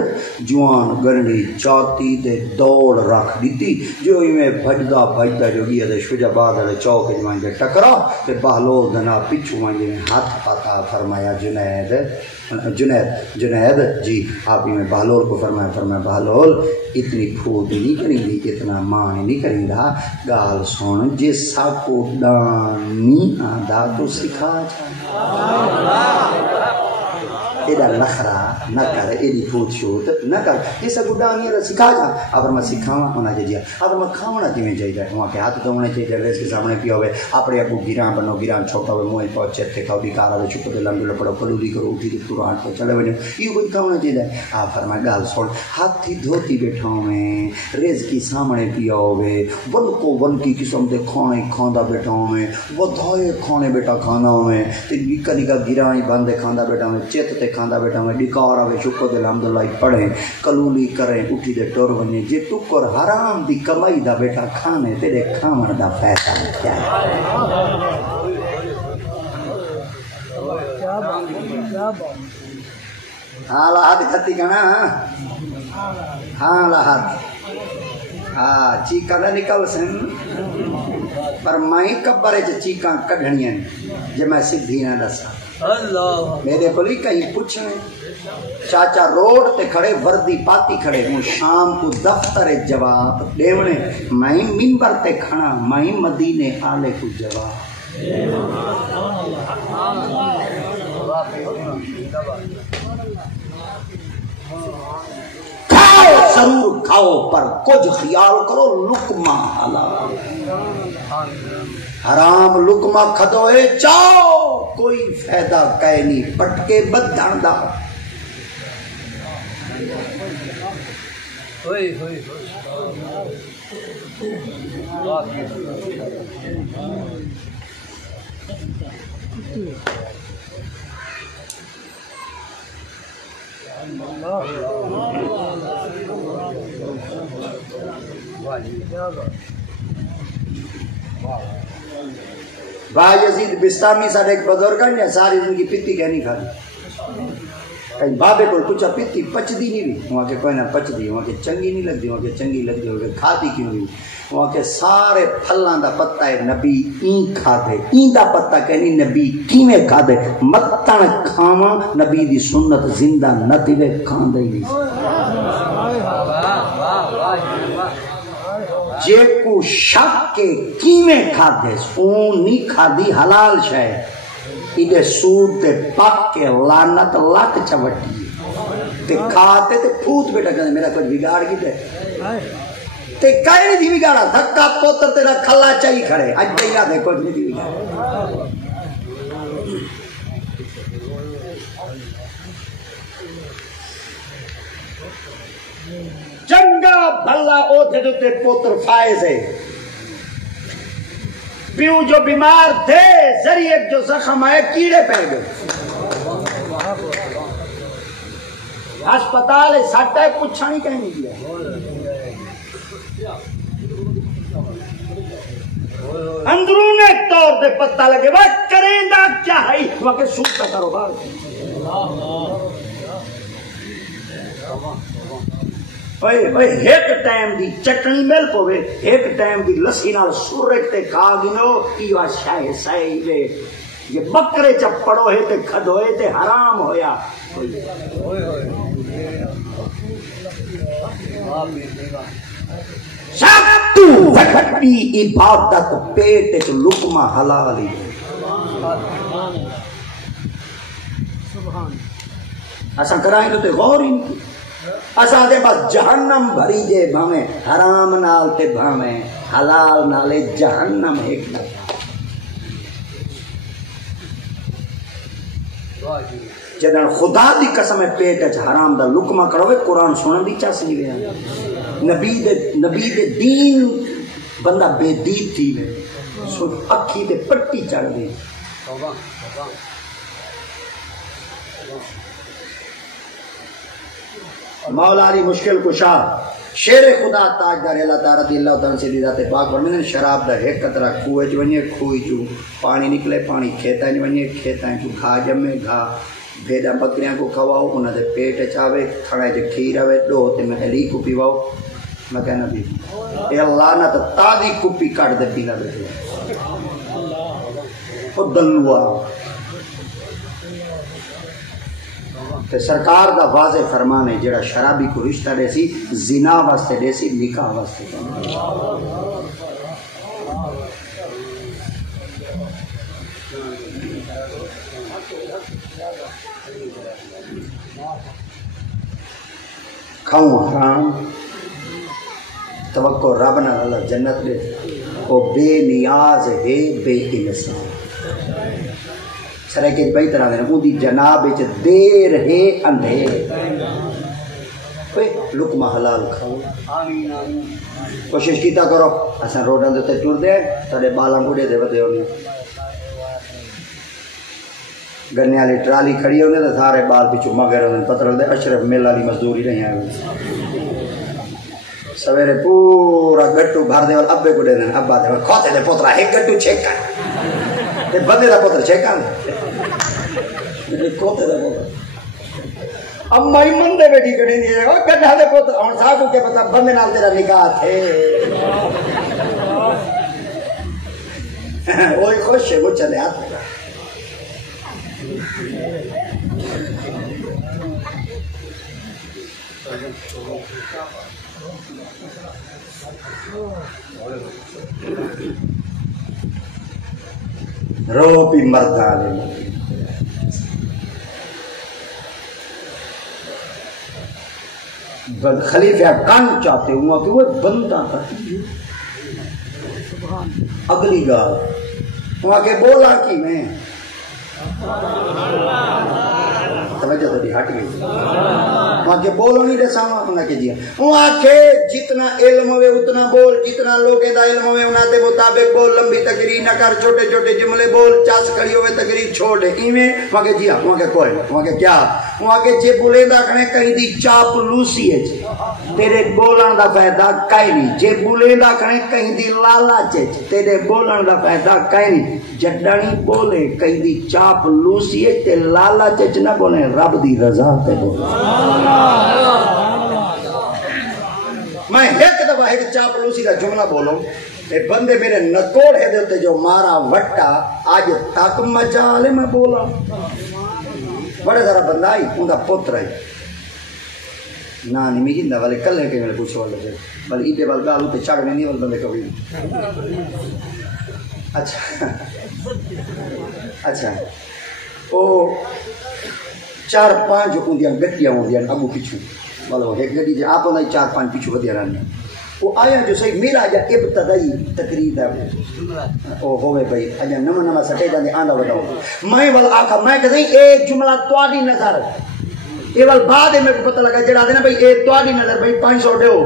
جوان گرنی چاتی دے دوڑ رکھ دیتی جو میں بھجدا جو گیا دے شجاباد والے چوک میں دے ٹکرا تے بہلول دنا پچھو میں ہاتھ پاتا فرمایا جنید جی آپ ہی میں بہلول کو فرمایا بہلول اتنی پھوٹ نہیں کریں گی اتنا مان نہیں کریں گا گال سن جیسا کو ڈانی آدھا تو سکھا ایڈا نخرا نہ کر ایڈی پھوٹ شوٹ نہ کر جیسا کو ڈانی آدھا سکھا جا اگر میں سکھاواں ہونا چاہیے اگر میں کھاونا کیویں چاہیے وہاں کے ہاتھ تو ہونے چاہیے ریس کے سامنے پیا ہوئے اپنے ابو گراں بنو گراں چھوٹا ہوئے موئی پاؤ چیتے کھاؤ بیکار ہوئے چپ دے لمبے لپڑو پلولی کرو اٹھی تو قرآن پہ چلے بنو یہ کچھ کھاونا چاہیے آپ فرمائے گال سن ہاتھی دھوتی بیٹھا ہوئے ریز کی سامنے پیا ہوئے ون کو ون کی قسم دے کھانے کھاندا بیٹھا ہوئے ودھائے کھانے بیٹا کھانا ہوئے تے نکا نکا گراں ہی بندے کھاندا بیٹھا ہوئے چیت تے کھاندا بیٹھا ہوئے ڈکار ہوئے شکر دے الحمدللہ پڑھیں کلولی کریں اٹھی دے ٹور ونجے جے ٹکر حرام دی کمائی دا بیٹا کھانے تیرے کھاون دا فائدہ کیا ہے ہاں لاحد کھتی کنا ہاں لاحد ہاں چیکا نہ نکل سن پر میں کبرے چ چیکاں کڈھنیاں جے میں سدھی نہ دساں میرے کولی کہیں پوچھنے چاچا روڈ تے کھڑے وردی پاتی کھڑے ہوں شام کو دفتر جواب دیونے میں منبر تے کھڑا میں مدینے آلے کو جواب کھاؤ ضرور کھاؤ پر کچھ خیال کرو لقمہ حلال حرام لقمہ کھدوئے چاؤ کوئی فائدہ کہے نہیں پٹکے بدھن دا بھائی یزید بستامی سارے ایک بزرگ ہیں ساری زندگی پتی کہنی کھا کہیں بابے کو پوچھا پیتی پچدی نہیں بھی وہاں کے کوئی نہ پچدی وہاں کے چنگی نہیں لگتی وہاں کے چنگی لگتی وہاں کے کھادی کیوں نہیں وہاں کے سارے پھلاں دا پتہ ہے نبی این کھادے این دا پتہ کہنی نبی کیویں کھادے متن کھاواں نبی دی سنت زندہ نہ تیوے کھاندے ہی جے کو شک کے کیویں کھادے اون نہیں کھادی حلال شے ایڈے سود تے پک کے لعنت لٹ چوٹی تے کھاتے تے پھوت بیٹا کہنے میرا کچھ بگاڑ کی تے کائیں نہیں تھی بگاڑا دھکا پوتر تیرا کھلا چاہی کھڑے اج بیگا دے کچھ نہیں تھی بگاڑا چنگا بھلا او تھے جو تے پوتر فائز ہے پیو جو بیمار تھے ذریعے جو زخم آئے کیڑے پہ گئے ہسپتال ساٹا پوچھا نہیں کہیں نہیں دیا اندرون طور پہ پتہ لگے وہ کریں دا کیا ہے وہ کہ سود کا کاروبار ایک ٹائم دی چٹنی مل پوے ایک ٹائم دی لسی نال سورک تے کھا گنو ایوا شاہ سائی دے یہ بکرے چپڑو ہے تے کھدوئے تے حرام ہویا سب تو وڈی عبادت پیٹ چ لقمہ حلالی ایسا کرائیں تو تے غور ہی نہیں اساں دے بس جہنم بھری جے بھاویں حرام نال تے بھاویں حلال نالے جہنم ایک نہ جدن خدا دی قسم پیٹ وچ حرام دا لقمہ کڑوے قرآن سنن دی چاس نہیں ویا نبی دے دین بندہ بے دید تھی وے سو اکھی تے پٹی چڑھ گئی مولا علی مشکل کشا شیر خدا تاجدار اللہ تعالی رضی اللہ تعالی سے ذات پاک فرمائے شراب دا ایک قطرہ کوئے چ ونجے کھوئی چ پانی نکلے پانی کھیتاں چ ونجے کھیتاں چ گھا جمے گھا بھیڑاں بکریاں کو کھواؤ انہاں دے پیٹ چاوے تھڑے چ کھیر آوے دو تے میں علی کو پیواؤ میں کہنا بھی اے اللہ نہ تازی کپی کٹ دے پینا دے او دلوا تے سرکار دا واضح فرمان ہے جڑا شرابی کو رشتہ دے سی زنا واسطے دے سی نکاح واسطے کھاؤں حرام توقع رب نہ اللہ جنت دے او بے نیاز ہے بے انسان سرے کے بئی طرح دینا ان دی جناب اچھ دیر ہے اندھیر لقمہ حلال کھاؤ کوشش کیتا کرو ایسا روڈاں دیتے ٹور دے سارے بالاں بوڑے دے ودے ہونے گرنے والی ٹرالی کھڑی ہونے تو سارے بال پیچھو مگر ہونے پتر دے اشرف میل والی مزدوری نہیں آئے سویرے پورا گٹو بھر دے اور ابے کو دے دیں ابا دے کھوتے دے پوترا ایک گٹو چھیکا تے بندے دا پوتر چھیکا کھوتے دے پوتر اما ہی من دے بیٹھی کڑی نہیں ہے گڈھا دے پوتر ہن ساکو کے پتہ بندے نال تیرا نکاح تھے وہی خوش ہے وہ چلے ہاتھ لگا رو پی مردان خلیفہ کان چاہتے ہوا کہ وہ بندہ تھا اگلی گال وہاں کے بولا کی میں توجہ تو ہٹ گئی وہاں کے بولو نہیں رسا وہاں کے جی وہاں کے جتنا علم ہوئے اتنا بول جتنا لوگے دا علم ہوئے انہاں دے مطابق بول لمبی تقریر نہ کر چھوٹے چھوٹے جملے بول چاس کھڑی ہوئے تقریر چھوڑ دے ایویں وہاں کے جی وہاں کے کوئی وہاں کے کیا وہاں کے جے بولے دا کھنے کہیں دی چاپ لوسی ہے تیرے بولن دا فائدہ کئی نہیں جے بولے دا کھنے کہیں دی لالچ ہے تیرے بولن دا فائدہ کئی نہیں جڈانی بولے کہیں دی چاپ لوسی ہے تے لالچ نہ بولے رب دی رضا تے بولے میں ایک دفعہ ایک چاپ لوسی کا جملہ بولوں اے بندے میرے نکوڑ ہے دیتے جو مارا وٹا آج تک مجالے میں بولا بڑے ذرا بندہ آئی ان کا پتر آئی نانی میگی نہ والے کل ہے کہ میں نے پوچھو والے سے بل ایتے بل گالو تے چاڑ میں نہیں والے بندے کبھی اچھا اچھا او 4-5 ہوندیاں گڈیاں ہوندیاں اگو پیچھے مطلب ایک گڈی جے آپ ہوندی 4-5 پیچھے ودیا رہنے وہ آیا جو صحیح میرا جا ابتدائی تقریر دا او ہوئے بھائی اجا نما نما سٹے جاندے آندا بتاؤ میں ول آکھا میں کہ اے جملہ تواڈی نظر اے ول بعد میں پتہ لگا جڑا دے نا بھائی اے تواڈی نظر بھائی 500 دیو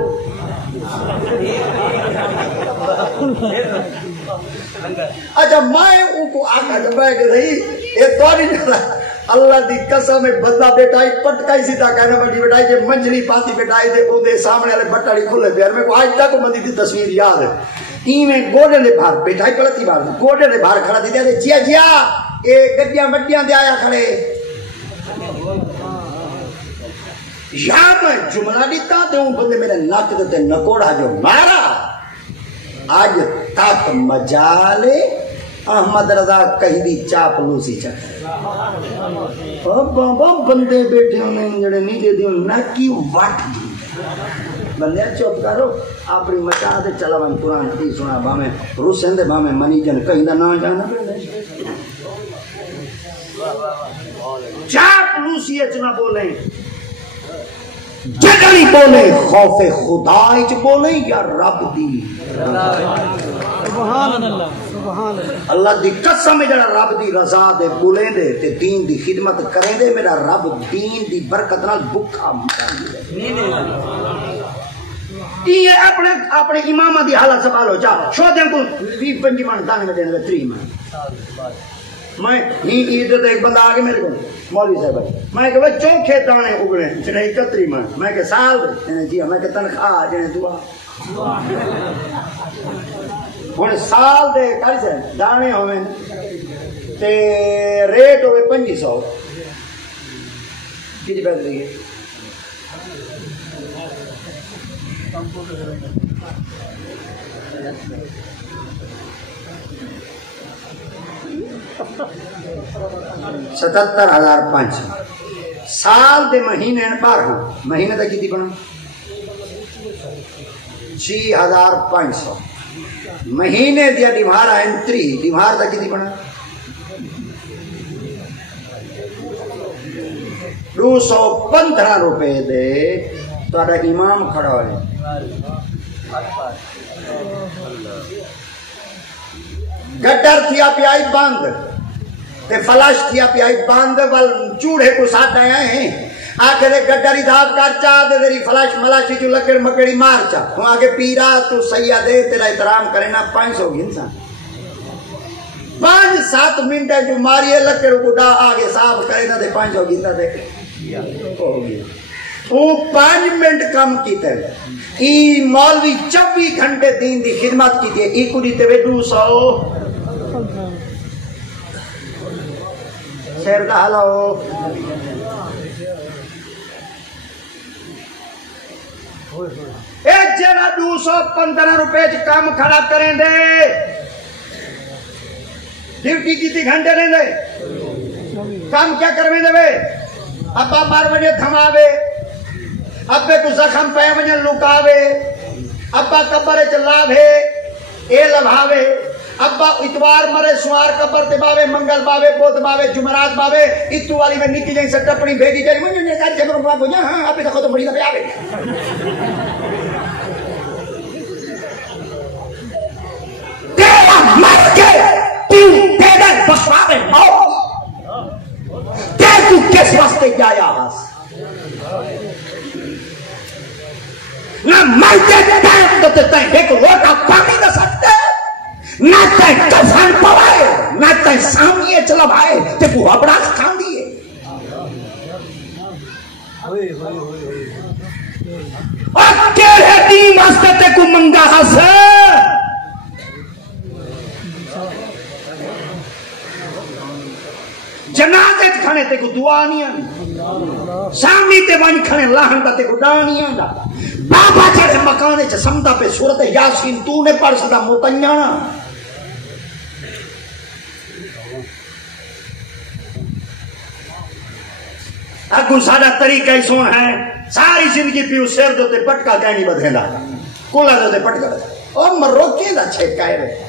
اچھا میں ان کو آکھا جب میں کہ اے تواڈی نظر اللہ دی قسم بندہ بیٹائی پٹکائی سیدھا کہنا بڑی بیٹائی جے منجلی پاتی بیٹائی دے او دے سامنے والے بٹڑی کھلے پیر میں کو آج تک مندی دی تصویر یاد ہے ایویں گوڑے دے باہر بیٹائی پلتی باہر گوڑے دے باہر کھڑا دی دے جیا جیا اے گڈیاں مڈیاں دے آیا کھڑے یا میں جملہ دیتا تے ہوں بندے میرے ناک دے نکوڑا جو مارا آج تک مجالے احمد رضا کہیں دی چاپ لوسی چاہتا بابا بندے بیٹھے انہیں جڑے نہیں دے دیوں ناکی وٹ دی بندے چوپ کرو اپنی مچا دے چلا من قرآن کی سنا بامیں روسین دے بامیں منی جن کہیں دا نہ جانا پہ چاپ لوسی اچنا بولیں جگلی بولیں خوف خدا اچ بولیں یا رب دی سبحان اللہ سبحان اللہ اللہ دی قسم میں جڑا رب دی رضا دے بولیں دے تے دین دی خدمت کریں دے میرا رب دین دی برکت نال بھکھا مٹائی دے یہ اپنے امامہ دی حالت سنبھالو چاہ شو دیں کو 20-25 من دانے میں دینے 3 من میں نہیں عید تے ایک بندہ آگے میرے کو مولوی صاحب میں کہ وہ چوکھے دانے اگڑے جنہیں 31 من میں کہ سال دے جی میں کہ تنخواہ جنہیں دعا ہن سال دے کر سے دانے ہوئے تے ریٹ ہوئے 500 کتنی پیسے لگے 77,500 سال دے مہینے 12 مہینے دا کتنی بنا 6,500 مہینے دیا دیوارا انتری دیوار دا کتنی بنا 215 روپے دے تو آدھا امام کھڑا ہوئے گڈر تھیا پیائی باندھ تے فلاش تھیا پیائی باندھ وال چوڑے کو ساتھ آیا ہیں آخر گڈری دھاپ کر چاہ دے دری فلاش ملاشی جو لکڑ مکڑی مار چاہ وہاں کے پیرا تو سیاہ دے تیرا احترام کرنا 500 گھنسا 5-7 منٹ جو ماری لکڑ کو دا آگے صاف کرنا دے 500 گھنسا دے وہ 5 منٹ کم کی تے ای مولوی 24 گھنٹے دین دی خدمت کی تے ای کو دیتے وے 200 شیر کا حال ہو ایک جگہ 215 روپے کام کھڑا کریں دے ڈیوٹی کتنی گھنٹے رہیں دے کام کیا کرویں دے بے ابا مار وجہ دھماوے ابے کو زخم پہ وجہ لکاوے ابا قبر چلاوے اے لبھاوے ابا اتوار مرے سوار قبر تے باوے منگل باوے بود باوے جمعرات باوے اتو والی میں نکی جائیں سے ٹپڑی بھیگی جائیں مجھے نہیں کہا جمعر باپ ہو جائیں ہاں ابھی تک تو بڑی دفعہ آوے تیرا مر کے تیو تیرا بخواوے نو تیر تو کس واسطے جایا ہاس کیڑے دین واسطے تے کو منگا ہس جنازے کھانے تے کو دعا نہیں آنی سامی تے وانی کھانے لاہن دا تے کو ڈا نہیں آندا بابا جیسے مکانے چے سمدہ پہ سورت یاسین تو نے پڑھ سدا متنیانا اگو ساڑا طریقہ ہی سون ہے ساری زندگی پیو سیر دوتے پٹکا کہنی بدھیلا کولا دوتے پٹکا بدھیلا اور مروکے دا چھکا ہے رہے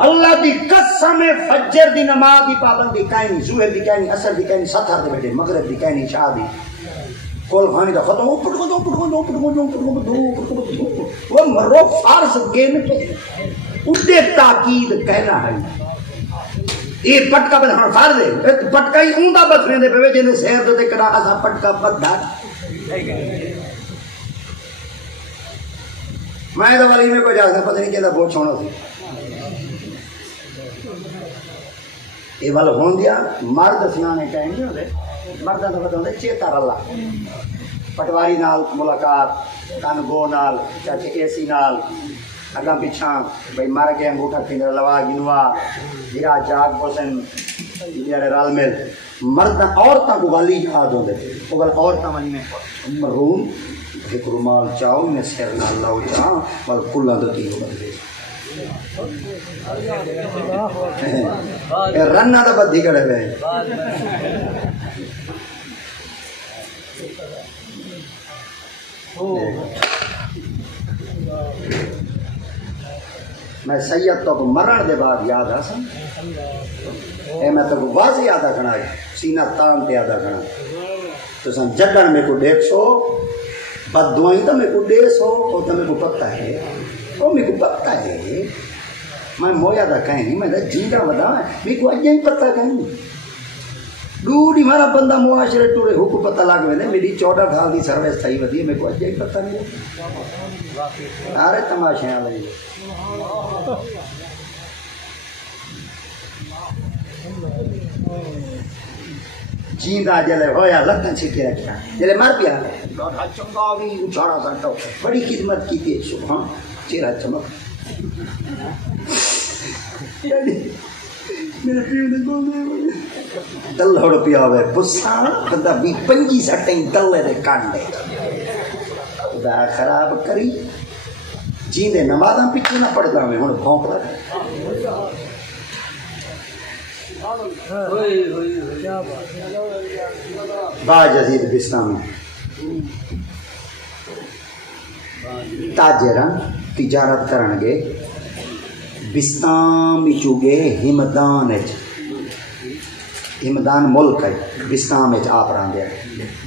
اللہ دی قسم فجر دی نماز دی پابندی کہیں ظہر دی کہیں عصر دی کہیں ستر دے بیٹے مغرب دی کہیں شاہ دی کول خانی دا ختم وہ مرو فارس گین پہ اٹھے تاکید کہنا ہے یہ پٹکا بدھانا فارس ہے پٹکا ہی اوندا بدھنے دے پہ جنہیں سیر دے کڑا ازا پٹکا بدھا میں تو والی میں کوئی جاستا پتہ نہیں کہتا بہت چھوڑا تھی یہ والا ہون دیا مرد سیانے کہیں گے ہوتے مردہ تو پتہ ہوتے چیتا اللہ پٹواری نال ملاقات کانگو نال چاچے ایسی نال اگاں پیچھاں بھئی مار کے انگوٹھا کھندر لوا گنوا جیرا جاگ بوسن جیرے رال مل مردہ عورتاں کو والی یاد ہوتے وہ والا عورتاں والی میں مرحوم ایک رومال چاہو میں سیر نہ اللہ چاہاں اور کھلا دتی ہو بدلے رنہ دا بدھی کڑے ہوئے میں سید تو مرن دے بعد یاد آسا اے میں تو واضح یادہ کھنا سینہ تان تے یادہ کھنا تو سن جڈن میں کو دیکھ سو بد دعائیں تو میں کو ڈیس ہو تو میں کو پتہ ہے وہ میں کو پتہ ہے میں مویا دا کہیں نہیں میں جیندہ ودا میں کو اجیں پتہ کہیں ڈوڑی مارا بندہ معاشرے ٹورے ہو کو پتہ لگ میں میری 14 سال دی سروس تھئی ودی میں کو اجیں پتہ نہیں آرے تماشے والے جیندہ جلے ہویا لگن چھکے رکھا جلے مر پیا لوٹا چنگا بھی اچھاڑا سانٹا بڑی خدمت کی تھی سبحان چیرہ چمک میرے پیو نے کون دل ہوڑ پیا ہوئے بسانا بندہ بھی پنجی سٹیں دلے دے کانڈے خدا خراب کری جیندے نمازاں پیچھے نہ پڑتا میں ہوں بھونک رہا با جزید بستانی تاجران تجارت کرنگے بستان چوگے ہمدان ہمدان ملک ہے بستان آپ راندے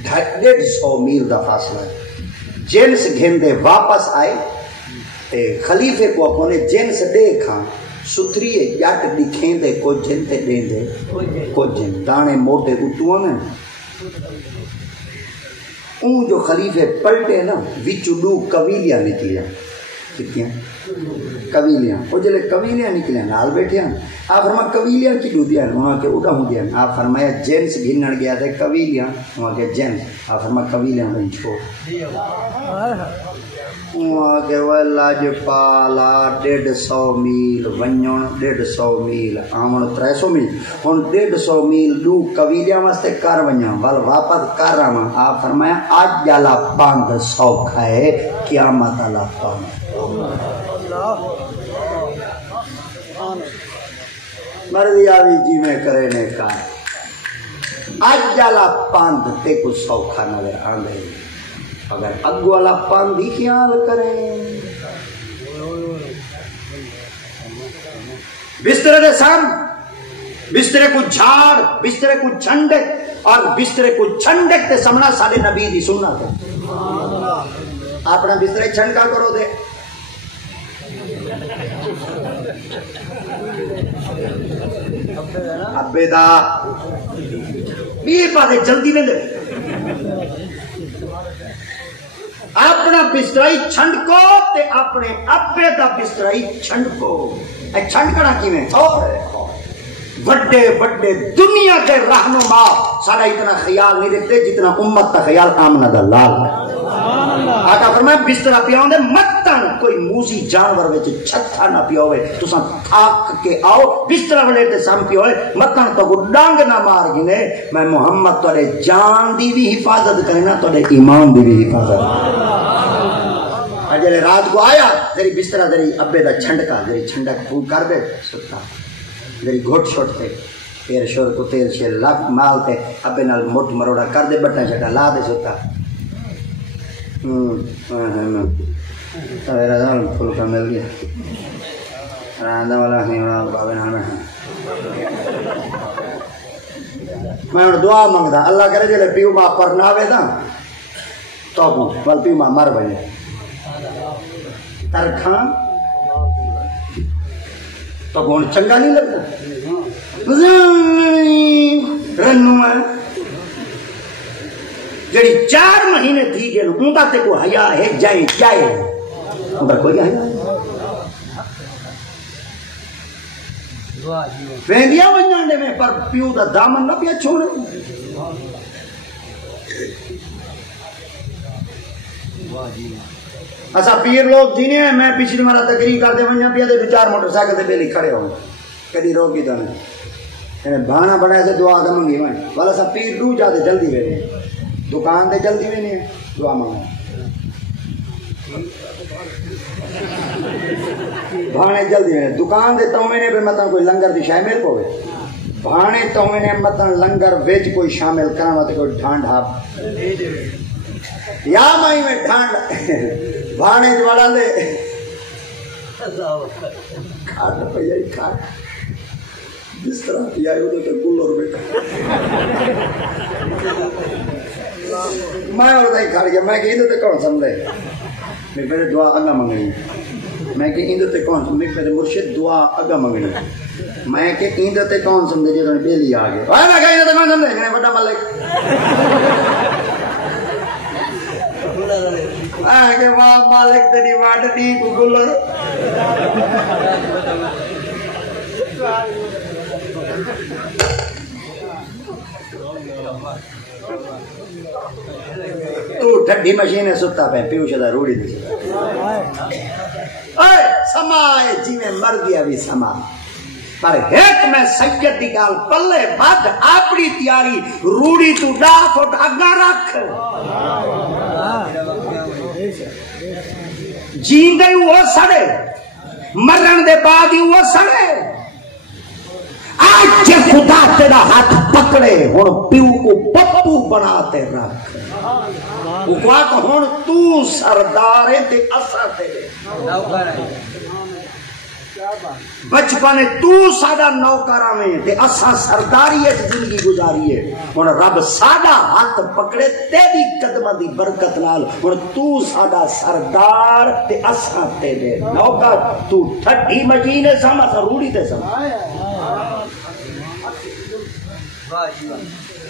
150 میل دا فاصلہ جنس گھندے واپس آئے تے خلیفے کو اپنے جنس دیکھاں ستری جٹ دکھیں دے کو جن تے دیں دے کو جن دانے موٹے اتوان ہیں اون جو خلیفے پلٹے نا وچو دو قبیلیاں نکلیاں کتیاں قبیلیاں وہ جلے قبیلیاں نکلیاں نال بیٹھے ہیں آپ فرما قبیلیاں کی دو دیا وہاں کے اٹھا ہوں دیا آپ فرمایا جنس گھنن گیا تھے قبیلیاں وہاں کے جنس آپ فرما قبیلیاں نہیں چھوڑ وہاں کے ویلاج پالا 150 میل ونجن 150 میل آمن 300 میل ہن 150 میل دو قبیلیاں واسطے کر ونجاں بل واپس کر رہا آپ فرمایا آج جالا پاند سوکھا ہے قیامت اللہ پاند مرضی آوی جی میں کرے نے کہا آج جالا پاند تے کو سوکھا نظر آندے اگر اگو والا پاندی خیال کریں بسترے دے سام بسترے کو جھاڑ بسترے کو چھنڈک اور بسترے کو چھنڈک تے سمنا سارے نبی دی سننا تھے اپنا بسترے چھنڈکا کرو دے ابے دا یہ باتیں جلدی میں دے اپنا بستر چھنڈکو تے اپنے ابے دا بستر چھنڈکو. اے چھنڈکنا کیویں؟ بڑے بڑے دنیا کے رہنما سارا اتنا خیال نہیں رکھتے جتنا امت کا خیال آمنہ دا لال ہے. آقا فرمایا بستر پیاؤں دے متن کوئی موزی جانور وچ چھتھا نہ پیاوے. تساں تھاک کے آؤ بستر والے تے سام پیاوے متن تو کو ڈانگ نہ مار گنے. میں محمد تواڈے جان دی بھی حفاظت کرنا تواڈے ایمان دی بھی حفاظت. اجلے رات کو آیا تیری بستر تیری ابے دا چھنڈکا تیری چھنڈک پھو کر دے ستا تیری گھٹ چھوٹ تے پیر شور کو تیل شیر لگ مال تے ابے نال مٹھ مروڑا کر دے بٹا چھٹا لا دے ستا. رضان پھول کا مل گیا راندہ والا نہیں ہونا بابے نال میں دعا منگدا اللہ کرے جلے پیو ماں پر نہ آوے دا تو بل پیو ماں مر بنے ترکھاں تو کون چنگا نہیں لگتا. رنو ہے جڑی 4 مہینے تھی گئے ان کا تے کو حیا ہے جائے جائے ان کا کوئی حیا ہے ویندیا ونجانے میں پر پیو دا دامن نہ پیا چھوڑے. اسا پیر لوگ جینے ہیں میں پچھلی مرا تقریر کرتے ونجا پیا دے 2-4 موٹر سائیکل تے بیلی کھڑے ہوں کدی روکی تو نہیں بہانا بنایا سے دعا دے منگی میں والا سا پیر رو جاتے جلدی وینے دکان دے جلدی وینے دعا منگا بھانے جلدی وینے دکان دے تو میں نے مطلب کوئی لنگر دی شامل پوے بھانے تو میں نے مطلب لنگر ویج کوئی شامل کرنا تے کوئی ڈھانڈ ہاپ یا مائی میں ڈھانڈ بھانے جوالا دے کھاٹ پہ یہی کھاٹ جس طرح پیا ہے ادھر گل اور بیٹا میں اور دائی کھاڑ گیا میں کہ ادھر تے کون سمجھے میں پہلے دعا اگا منگنی میں کہ ادھر تے کون سمجھے پہلے مرشد دعا اگا منگنی میں کہ ادھر تے کون سمجھے جی میں بیلی آگے میں کہ ادھر تے کون سمجھے میں بڑا ملک کہ وہاں مالک تیری واٹ دی کو گلر تو ٹھڈی مشین ستا پہ پیو شدہ روڑی دی اے سمائے جی میں مر گیا بھی سما پر ایک میں سید دی گال پلے بد اپنی تیاری روڑی تو ڈا فٹ اگا رکھ جیندے وہ سڑے مرن دے بعد ہی وہ سڑے آج جے خدا تیرا ہاتھ پکڑے ہون پیو کو پپو بناتے رکھ اکوات ہون تو سردارے تے اثر تیرے بچپنے تو سادہ نوکرہ میں تے اسا سرداری ہے زندگی گزاری ہے ہن رب سادہ ہاتھ پکڑے تیری قدمہ دی برکت نال ہن تو سادہ سردار تے اسا تیرے نوکر تو ٹھڈی مجینے سما ضروری تے سما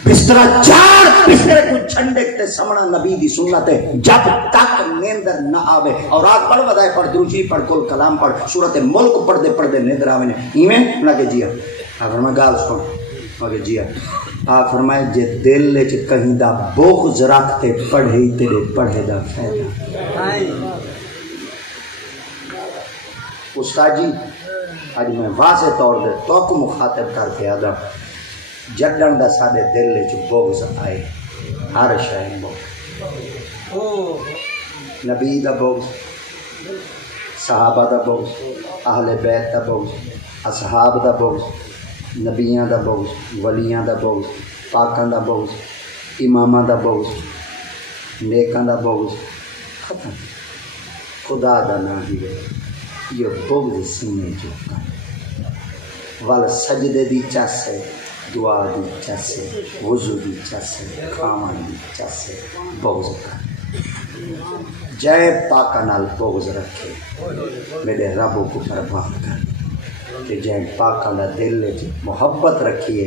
بسترہ 4 بسترے کو چھنڈک تے سمنا نبی دی سنت ہے جب تک نیندر نہ آوے اور آگ پڑھ ودائے پڑھ دروجی پڑھ کل کلام پڑھ صورت ملک پڑھ دے نیندر آوے ایمیں انہا کہ جی آپ فرمائے گال سن انہا کہ جی آپ فرمائے جے دل لے چھ کہیں دا بغض رکھتے پڑھے تیرے پڑھے دا فیدہ استاد جی آج میں واضح طور دے تو کو مخاطب کر کے آدم جگن دا سادے دل لے چھ بغض آئے ہر شاہ بغض نبی دا بغض صحابہ دا بغض اہل بیت دا بغض اصحاب دا بغض نبیاں دا بغض ولیاں دا بغض پاکاں دا بغض اماماں دا بغض نیکاں دا بغض ختم خدا دا نہ ہی یہ بغض سینے جو کر وال سجدے دی چاسے دعا دی چاسے وضو دی چاسے کھامان دی چاسے بغض کر جائے پاکا نال بغض رکھے میرے ربوں کو پرواہ کر کہ جائے پاکا نال دل لے محبت رکھیے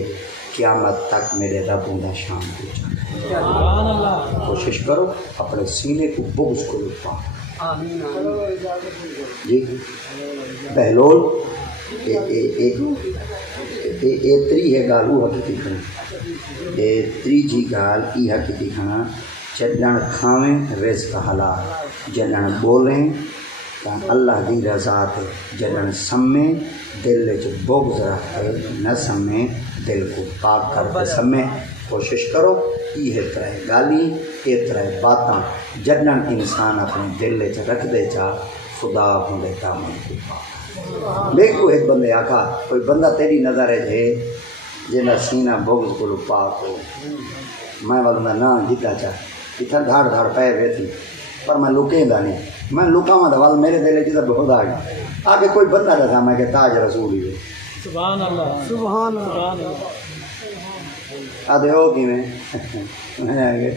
قیامت تک میرے ربوں دا شان ہو جائے کوشش کرو اپنے سینے کو بغض کو لپا جی بہلول تری ہے گال وہ حقیقی کھانا تیجی گال ای حقیقی کھانا چڈن کھاویں رزق حلال جڈن بولیں تا اللہ دی رضا تے جڈن سمیں دل وچ بغض رکھے نہ سمیں دل کو پاک کر کے سمیں کوشش کرو یہ طرح گالی یہ طرح باتاں جڈن انسان اپنے دل وچ رکھ دے چا خدا ہوندے دامن کو پاک میرے کو ایک بندے آکھا کوئی بندہ تیری نظر ہے جنہ سینہ بغض کو پاک ہو میں بولوں نا جیتا چاہ اتنا دھاڑ دھاڑ پے بیٹھی پر میں لکیں دا نہیں میں لکاواں دا وال میرے دل وچ بہت آ گیا آگے کوئی بندہ دسا میں کہ تاج رسول ہی سبحان اللہ سبحان اللہ آدھے ہو کیویں میں آگے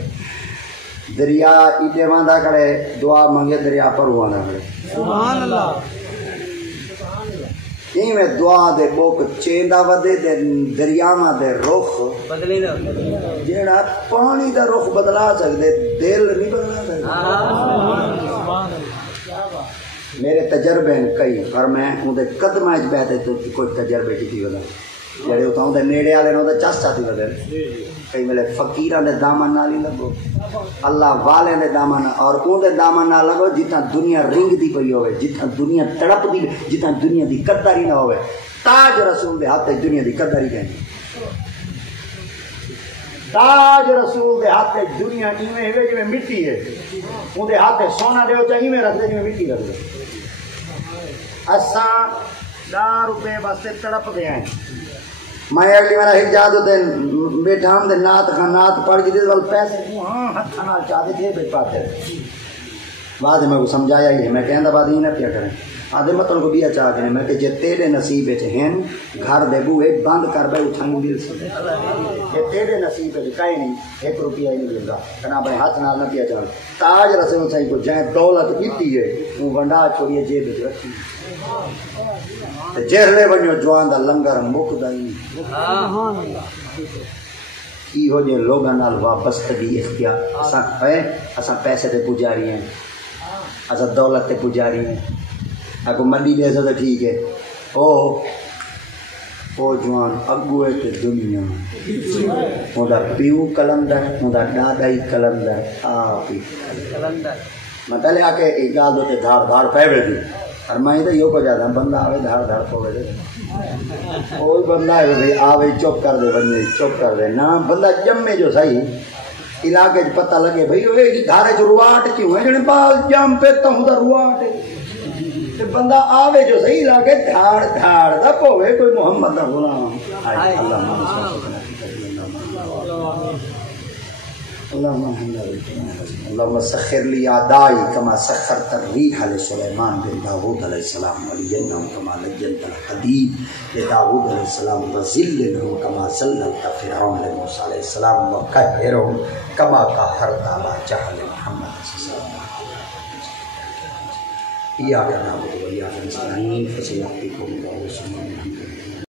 دریا ایڈے واندا کرے دعا منگے دریا پر واندا کرے سبحان اللہ میں دعا دے بوک چیندا ودے تے دریاواں دے رخ بدلی دا جیڑا پانی دا رخ بدلا سکدے دل نہیں بدلا سکدے میرے تجربے ہیں کئی اور میں اندے قدماں وچ بیٹھے تو کوئی تجربے کیتی ودا جڑے اتاں دے نیڑے والے نوں تے چس چاتی ودے کئی ویلے فقیراں دے دامن نال ہی لگو اللہ والے دے دامن اور اون دے دامن نال لگو جتنا دنیا رنگ دی پئی ہوے جتنا دنیا تڑپ دی جتنا دنیا دی قدر ہی نہ ہوے تاج رسول دے ہاتھ دنیا دی قدر ہی کہیں تاج رسول دے ہاتھ دنیا ایویں ہے جویں مٹی ہے اون دے ہاتھ سونا دے او چاہیے رکھ دے جویں مٹی رکھ دے اساں 10 روپے واسطے تڑپ دے ہیں میں اگلی بار ایک جادو دے بیٹھا ہم دے نات خان نات پڑھ کے دے وال پیسے ہاں ہتھ نال چاہتے تھے بیٹھ پاتے بعد میں کو سمجھایا ہی ہے میں کہندا بعد ہی نہ کیا کریں آدھے مطلب کو بیا چاہ کریں میں کہ جے تیرے نصیب وچ ہیں گھر دے بوئے بند کر بے اٹھائی مل سی جے تیرے نصیب وچ کہیں نہیں 1 روپیہ ہی نہیں ملدا کنا بھائی ہاتھ نال نہ پیا چل تاج رسول صاحب کو جائے دولت دیتی ہے وہ ونڈا چھوڑیے جیب وچ رکھی جہلے ونجو جوان دا لنگر مکدا ہی سبحان اللہ کی ہو جے لوگاں نال وابستگی اختیار اساں پیسے تے پجاری ہیں اساں دولت تے پجاری ہیں اگو منڈی دے تو ٹھیک ہے او جوان اگوے تے دنیا اوندا پیو کلندر اوندا ڈاڈا ہی کلندر آپ ہی کلندر میں پہلے آ کے ایک گال دے دھاڑ دھاڑ پے ویندی اور میں تو یہ کو جاتا بندہ آوے دھاڑ دھاڑ پوے دے کوئی بندہ ہے آوے چپ کر دے بندے چپ کر دے نہ بندہ جمے جو صحیح علاقے پتہ لگے بھئی اوے گھر وچ رواٹ کیوں ہے جنے بال جم پہ تو دا رواٹ تے بندہ آوے جو صحیح علاقے دھاڑ دھاڑ دا پوے کوئی محمد دا غلام اللهم سخر لي اعدائي كما سخرت الريح لسليمان بن داود عليه السلام ولينهم كما لجنت الحديد لداود عليه السلام وذللهم كما ذللت فرعون لموسى عليه السلام وقهرهم كما قهرت على جهل محمد صلى الله عليه وسلم إياك نعبد وإياك نستعين فسيحييكم الله سبحانه